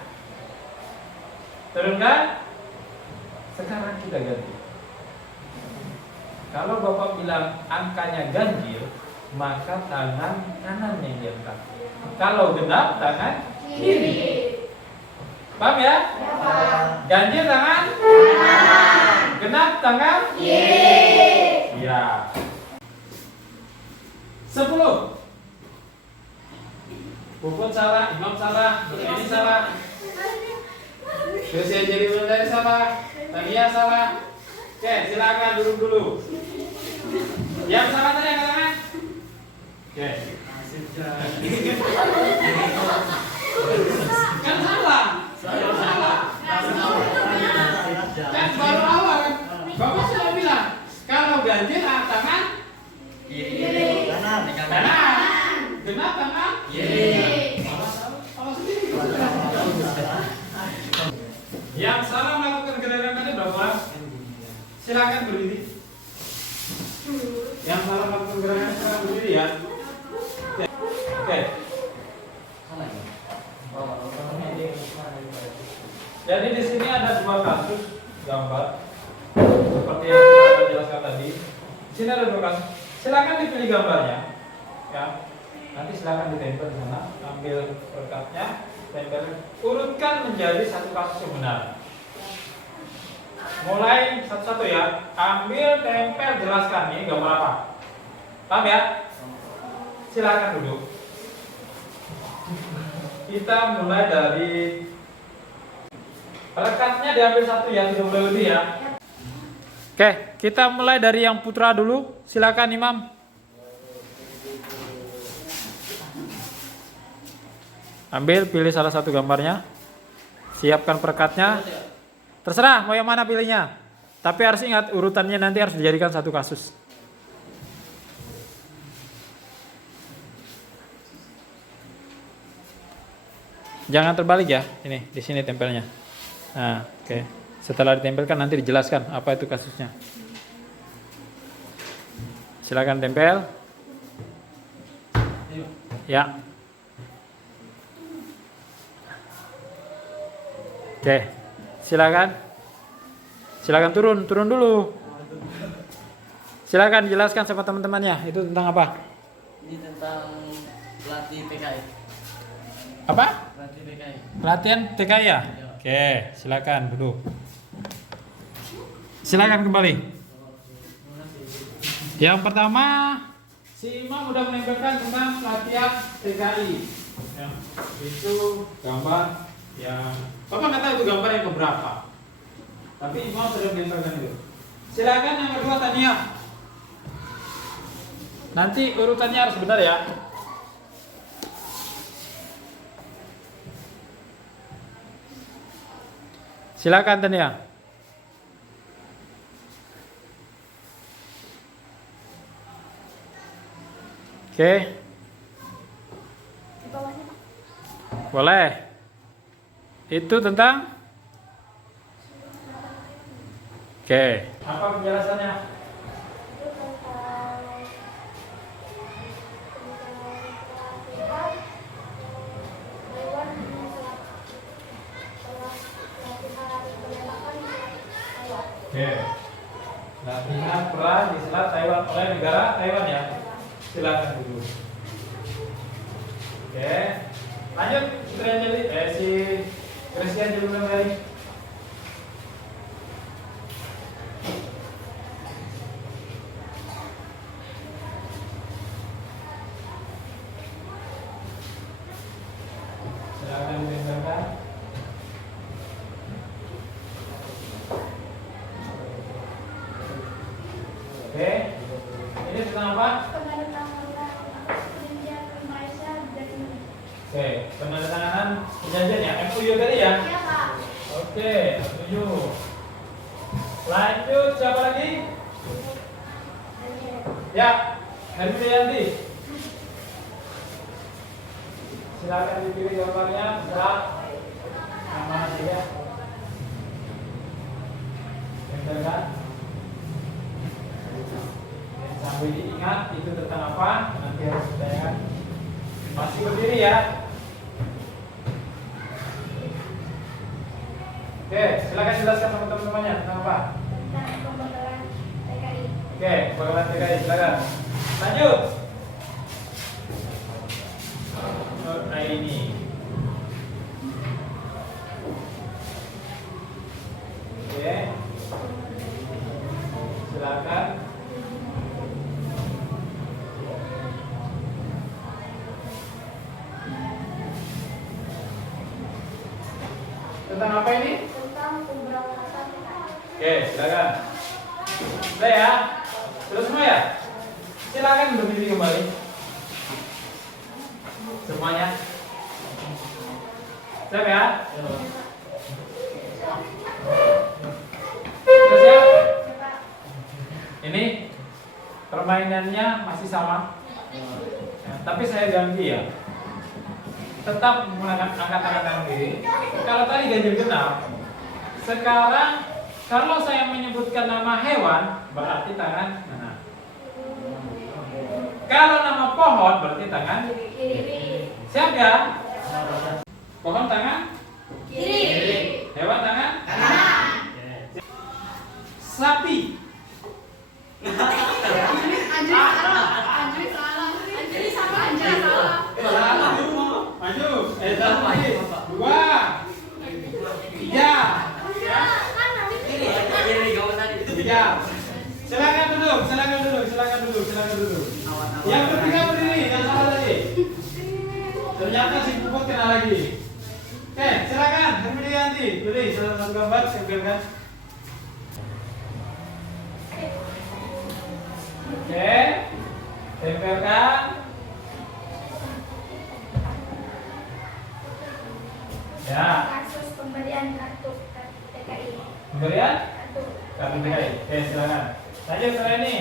Turunkan. Sekarang kita ganti. Kalau Bapak bilang angkanya ganjil, maka tangan kanan yang diangkat. Kalau genap, tangan kiri. Paham ya? Ganjil tangan kanan. Genap tangan kiri. Ya. 10. Puput salah, Imam salah, ini salah. Dosen jadi benar salah, Tania salah. Oke, silakan duduk dulu. Yang salah tadi angkat tangan. Oke. Kan salah. Kan baru awal kan. Bapak sudah bilang kalau ganjil tangan kiri. Kanan. Genap Yang salah melakukan gerakan tadi berapa orang? Silakan berdiri. Yang salah melakukan gerakan silakan berdiri ya. Oke. Jadi di sini ada dua kasus gambar seperti yang saya jelaskan tadi. Di sini ada dua kasus. Silakan dipilih gambarnya, ya. Nanti silakan ditempel di sana. Ambil perkatnya, tempel, urutkan menjadi satu kasus yang benar. Mulai satu-satu ya. Ambil, tempel, jelaskan ini gambar apa. Paham ya? Silakan duduk. Kita mulai dari perekatnya diambil satu ya, tidak boleh lebih ya. Oke, kita mulai dari yang putra dulu. Silakan Imam. Ambil, pilih salah satu gambarnya. Siapkan perekatnya. Terserah mau yang mana pilihnya. Tapi harus ingat urutannya nanti harus dijadikan satu kasus. Jangan terbalik ya. Ini di sini tempelnya. Nah, oke. Setelah ditempelkan nanti dijelaskan apa itu kasusnya. Silakan tempel. Ya. Oke. Silakan. Silakan turun dulu. Silakan jelaskan sama teman-temannya. Itu tentang apa? Ini tentang pelatih TKI. Apa? Pelatih TKI. Pelatihan TKI ya? Oke, silakan duduk. Silakan kembali. Yang pertama, si Imam udah menempelkan tentang pelatihan TKI. Ya, itu gambar yang Bapak nggak tahu itu gambar yang keberapa. Tapi Imam sudah menempelkan itu. Silakan yang kedua Tania. Nanti urutannya harus benar ya. Silakan Tania. Oke. Boleh. Itu tentang? Oke. Apa penjelasannya? Oke. Latihan perang di Selat Taiwan oleh negara Taiwan ya. Silakan dulu. Oke. Lanjut si Christian dulu lagi. Silakan didengarkan. Oke. Ini tentang apa? Oke, penandatanganan perjanjian ya, MOU tadi ya? Iya, Pak. Oke, MOU. Lanjut, siapa lagi? Ya, Hermianti. Silakan dipilih gambarnya, berat. Nama dia. Tempelkan. Sambil diingat itu tentang apa? Nanti harus ditanyakan. Masih berdiri ya. Oke, silakan jelaskan teman-temannya tentang apa? Tentang pembekalan TKI. Oke, pembekalan TKI, silakan. Lanjut. Nah ini. Oke. Silakan. Tentang apa ini? Tentang pemberangkatan TKI. Oke, silakan. Sudah ya? Sudah semua ya? Silakan berdiri kembali. Semuanya. Siap ya? Sudah siap? Ini permainannya masih sama. Ya, tapi saya ganti ya. Tetap menggunakan angkat tangan kanan kiri. Kalau tadi ganjil genap, sekarang kalau saya menyebutkan nama hewan berarti tangan kanan. Kalau nama pohon berarti tangan Kiri. siap ya? Pohon tangan Kiri. hewan tangan Kanan. sapi. Anjir salah. Maju. Dua. Tiga. Tiga. Silakan duduk. Yang ketiga berdiri, yang salah tadi. Ternyata si Puput kena lagi. Oke, silakan. Berdiri nanti. Berdiri, satu gambar, tempelkan. Oke, tempelkan. Ya. Kasus pemberian kartu TKI. Pemberian? Kartu TKI. Oke, silakan. Lanjut setelah ini.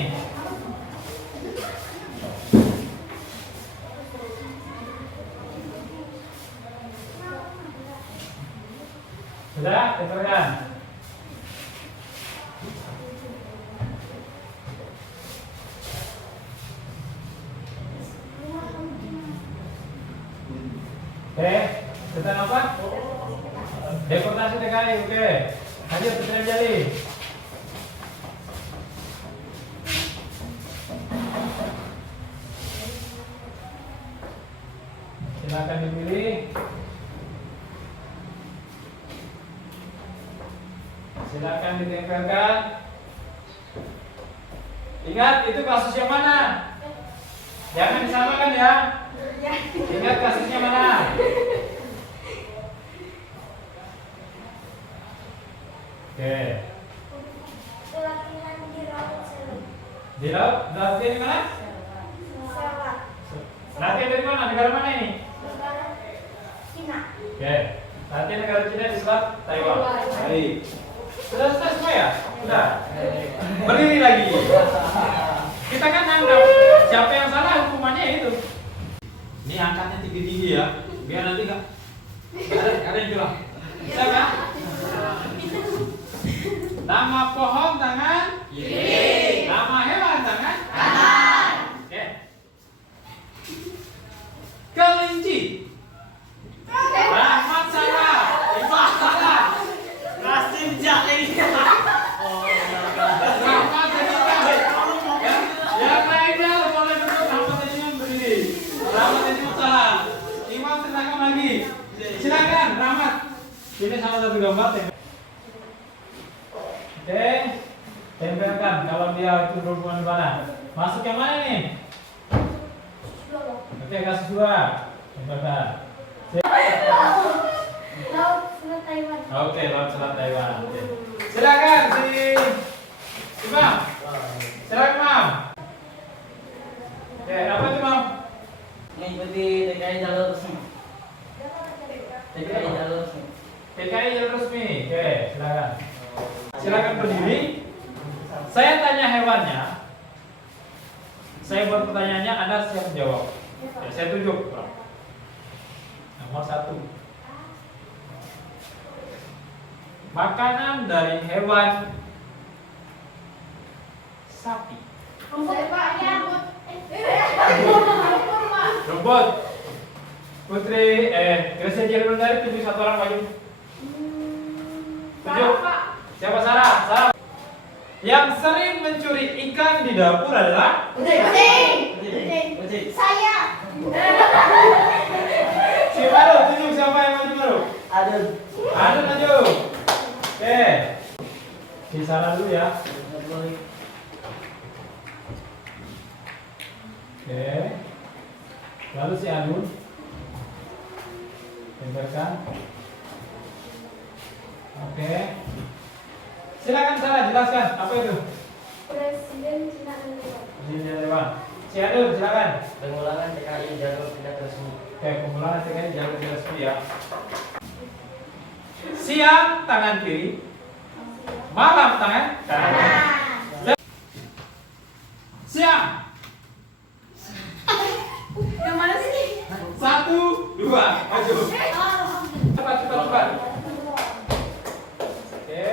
Sudah, tempelkan. Oke, tentang apa? Deportasi TKI, oke. Lanjut, Presiden Jali. Silakan dipilih. Silakan ditempelkan. Ingat, itu kasus yang mana? Jangan disamakan ya. Ingat kasusnya mana? Oke. Latihan di laut Selu. Di laut? Latihan di mana? Sarawak. Latihan dari mana? Negara mana ini? Negara Cina. Oke. Latihan negara Cina di selat Taiwan. Taiwan. Baik. Sudah selesai semua ya? Sudah. Berdiri lagi. Kita kan anggap siapa yang salah hukumannya itu. Ini angkatnya tinggi-tinggi ya. Biar nanti nggak ada yang bilang. Bisa kan? Nama pohon tangan kiri. Nama hewan tangan kanan. Oke. Kelinci. Rahmat salah. Iqbal salah. Rasim Jali. Rahmat salah. Yang lainnya boleh duduk. Rahmat Tajim berdiri. Rahmat Tajim salah. Imam tenangkan lagi. Silakan Rahmat. Ini sama satu gambar. Oke, tempelkan kalau dia itu berhubungan mana. Masuk yang mana nih? Oke, kasus 2. Tempelkan. Laut Selat Taiwan. Oke, laut selat Taiwan. Oke. Silakan si Imam. Silakan Imam. Oke, apa itu Imam? Mengikuti TKI jalur resmi. TKI jalur resmi. TKI jalur resmi. Oke, silakan. Silakan berdiri. Saya tanya hewannya. Saya buat pertanyaannya, Anda siap menjawab. Ya, saya tunjuk. Nomor 1. Makanan dari hewan sapi. Rumput. Putri, Gracia Jerman dari tunjuk satu orang maju. Tunjuk. Siapa Sarah? Sarah. Yang sering mencuri ikan di dapur adalah Saya. si baru. Tunjuk siapa yang maju baru. Ada maju. Oke. Si Sarah dulu ya. Oke. Lalu si Adun. Tempelkan. Oke. Silakan Sarah jelaskan apa itu? Presiden Cina dan Taiwan. Presiden Taiwan. Si Adun silakan. Pengulangan TKI jalur tidak resmi. Oke, pengulangan TKI jalur tidak resmi ya. Siang tangan kiri, malam tangan kanan. Siang. Yang mana sih? 1, 2, maju. Cepat. Oke.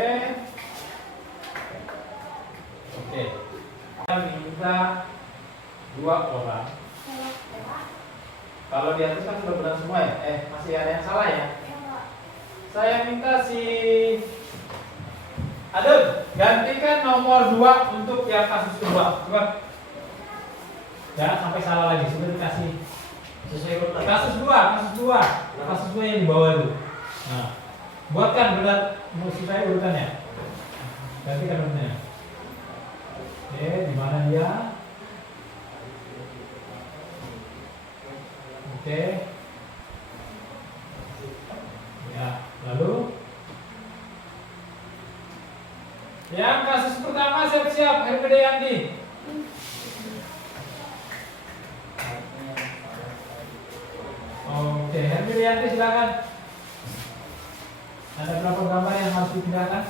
nomor 2 untuk yang kasus kedua. Coba. Jangan sampai salah lagi. Sudah dikasih Sesuai urutan. kasus 2 yang di bawah itu. Nah, buatkan benar sesuai urutannya. Gantikan urutannya. Oke, di mana dia? Oke. Ya, lalu yang kasus pertama siap-siap, Hermida Yanti. Oke, Hermida Yanti silakan. Ada berapa gambar yang harus dipindahkan?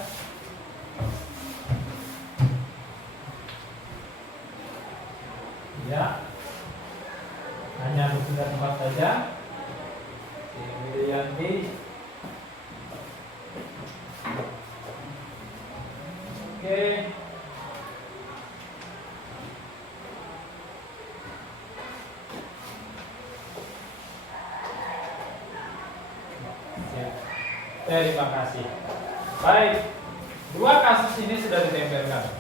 Ya, hanya berpindah tempat saja. Hermida Yanti. Oke. Siap. Terima kasih. Baik, 2 kasus ini sudah ditempelkan.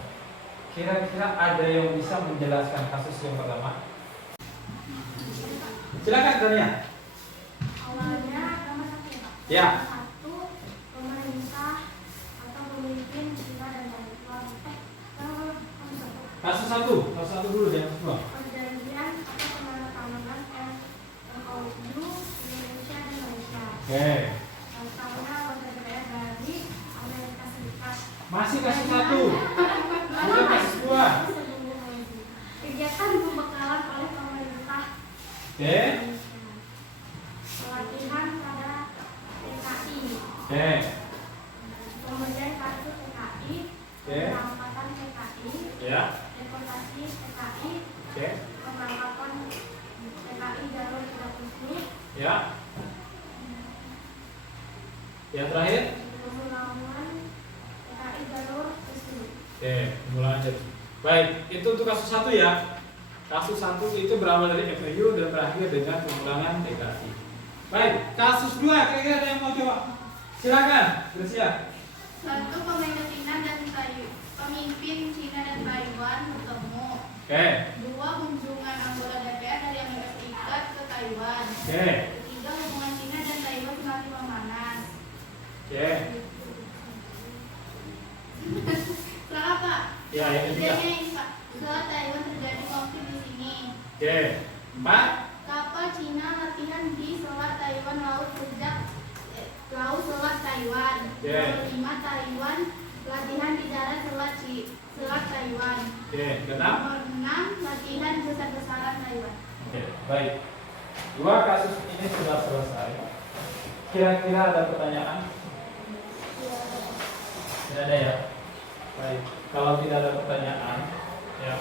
Kira-kira ada yang bisa menjelaskan kasus yang pertama? Silakan Dania. Awalnya nomor 1 ya Pak. Ya. Nomor 1, pemerintah atau pemimpin Cina dan Taiwan. Kasus 1 dulu yang kedua. Perjanjian atau penandatanganan MOU Indonesia dan Malaysia. Oke. Karena warga negara dari Amerika Serikat. Masih kasus 1. Sudah kasus 2. Kegiatan pembekalan oleh pemerintah. Oke. Pelatihan pada TKI. Oke. Pemberian kartu TKI. Oke. Pengangkatan TKI. Ya. Deportasi TKI. Oke. Penangkapan TKI jalur tidak resmi. Ya. Yang terakhir? Pemulangan TKI jalur resmi. Oke, mulai aja. Baik, itu untuk kasus 1 ya. Kasus 1 itu berawal dari FPU dan berakhir dengan pemulangan TKI. Baik, kasus 2 kira-kira ada yang mau coba? Silakan, bersiap. 1. Pemimpin Cina dan Taiwan bertemu. Oke. 2. Kunjungan anggota DPR dari Amerika Serikat ke Taiwan. Oke. 3. Hubungan Cina dan Taiwan semakin memanas. Oke. Salah Pak. Ya, yang ketiga. Tidaknya ini Pak. Setelah Taiwan terjadi konflik di sini. Oke. 4. Kapal Cina latihan di Selat Taiwan Laut Selat Taiwan. Oke. 5. Taiwan latihan di darat Selat Taiwan. Oke, 6. Nomor 6. Latihan besar-besaran Taiwan. Oke, baik. 2 kasus ini sudah selesai. Kira-kira ada pertanyaan? Tidak ada ya? Baik. Kalau tidak ada pertanyaan, ya,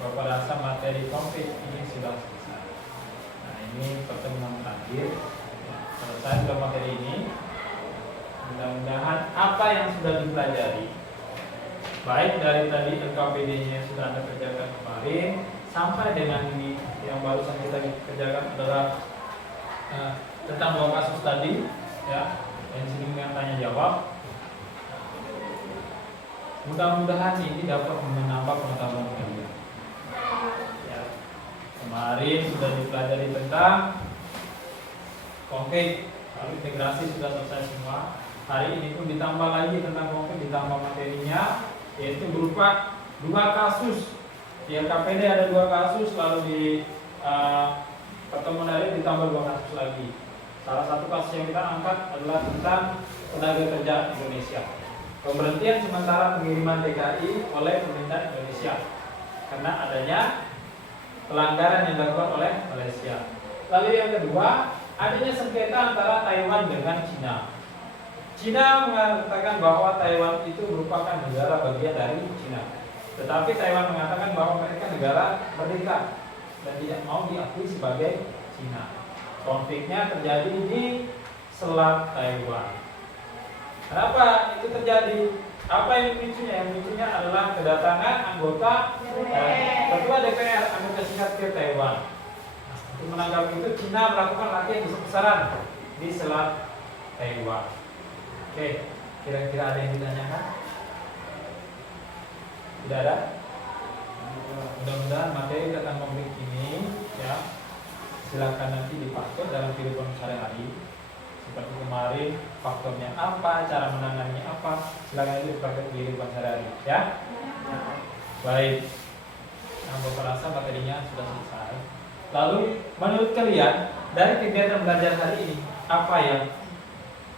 Bapak rasa materi konflik ini sudah selesai. Nah, ini pertemuan terakhir. Ya, selesai sudah materi ini. Mudah-mudahan apa yang sudah dipelajari, baik dari tadi LKPD-nya yang sudah Anda kerjakan kemarin, sampai dengan ini yang barusan kita kerjakan adalah tentang 2 kasus tadi, ya, yang sering yang tanya jawab. Mudah-mudahan ini dapat menambah pengetahuan kalian. Ya. Kemarin sudah dipelajari tentang konflik, lalu integrasi sudah selesai semua. Hari ini pun ditambah lagi tentang konflik, ditambah materinya, yaitu berupa 2 kasus. Di LKPD ada 2 kasus, lalu di pertemuan hari ditambah 2 kasus lagi. Salah satu kasus yang kita angkat adalah tentang tenaga kerja Indonesia. Pemberhentian sementara pengiriman TKI oleh pemerintah Indonesia karena adanya pelanggaran yang dilakukan oleh Malaysia. Lalu yang kedua, adanya sengketa antara Taiwan dengan Cina. Cina mengatakan bahwa Taiwan itu merupakan negara bagian dari Cina. Tetapi Taiwan mengatakan bahwa mereka negara merdeka dan tidak mau diakui sebagai Cina. Konfliknya terjadi di Selat Taiwan. Kenapa itu terjadi? Apa yang memicunya? Yang memicunya adalah kedatangan anggota Ketua DPR Amerika Serikat ke Taiwan. Nah, untuk menanggapi itu, Cina melakukan latihan besar-besaran di Selat Taiwan. Oke, kira-kira ada yang ditanyakan? Tidak ada? Mudah-mudahan materi tentang konflik ini ya silakan nanti dipakai dalam kehidupan sehari-hari. Seperti kemarin faktornya apa, cara menanganinya apa, silakan itu dipakai di kehidupan sehari-hari ya. Baik. Nah, Bapak rasa materinya sudah selesai. Lalu menurut kalian dari kegiatan belajar hari ini apa yang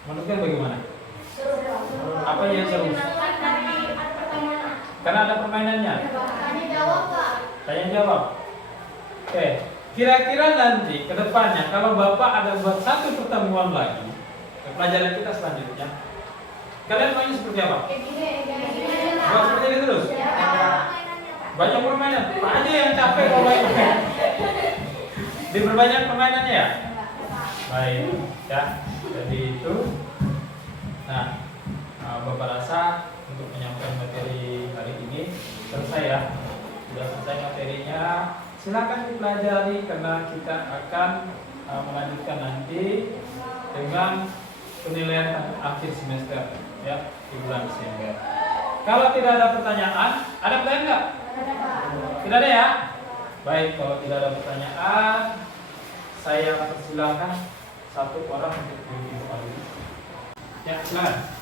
menurut kalian bagaimana? Apa yang seru? Karena ada permainannya. Tanya jawab, Pak. Tanya jawab. Oke. Kira-kira nanti ke depannya kalau Bapak ada buat satu pertemuan lagi pelajaran kita selanjutnya, kalian mainnya seperti apa? Buat seperti ini terus? Banyak permainan. Pak aja yang capek kalau main. Diperbanyak permainannya ya? Baik, ya. Jadi itu. Nah, Bapak rasa untuk menyampaikan materi hari ini selesai ya. Sudah selesai materinya. Silakan dipelajari karena kita akan melanjutkan nanti dengan penilaian akhir semester ya di bulan Desember. Kalau tidak ada pertanyaan, ada pertanyaan nggak? Tidak ada ya? Baik, kalau tidak ada pertanyaan, saya persilakan satu orang untuk memimpin. Ya, silakan.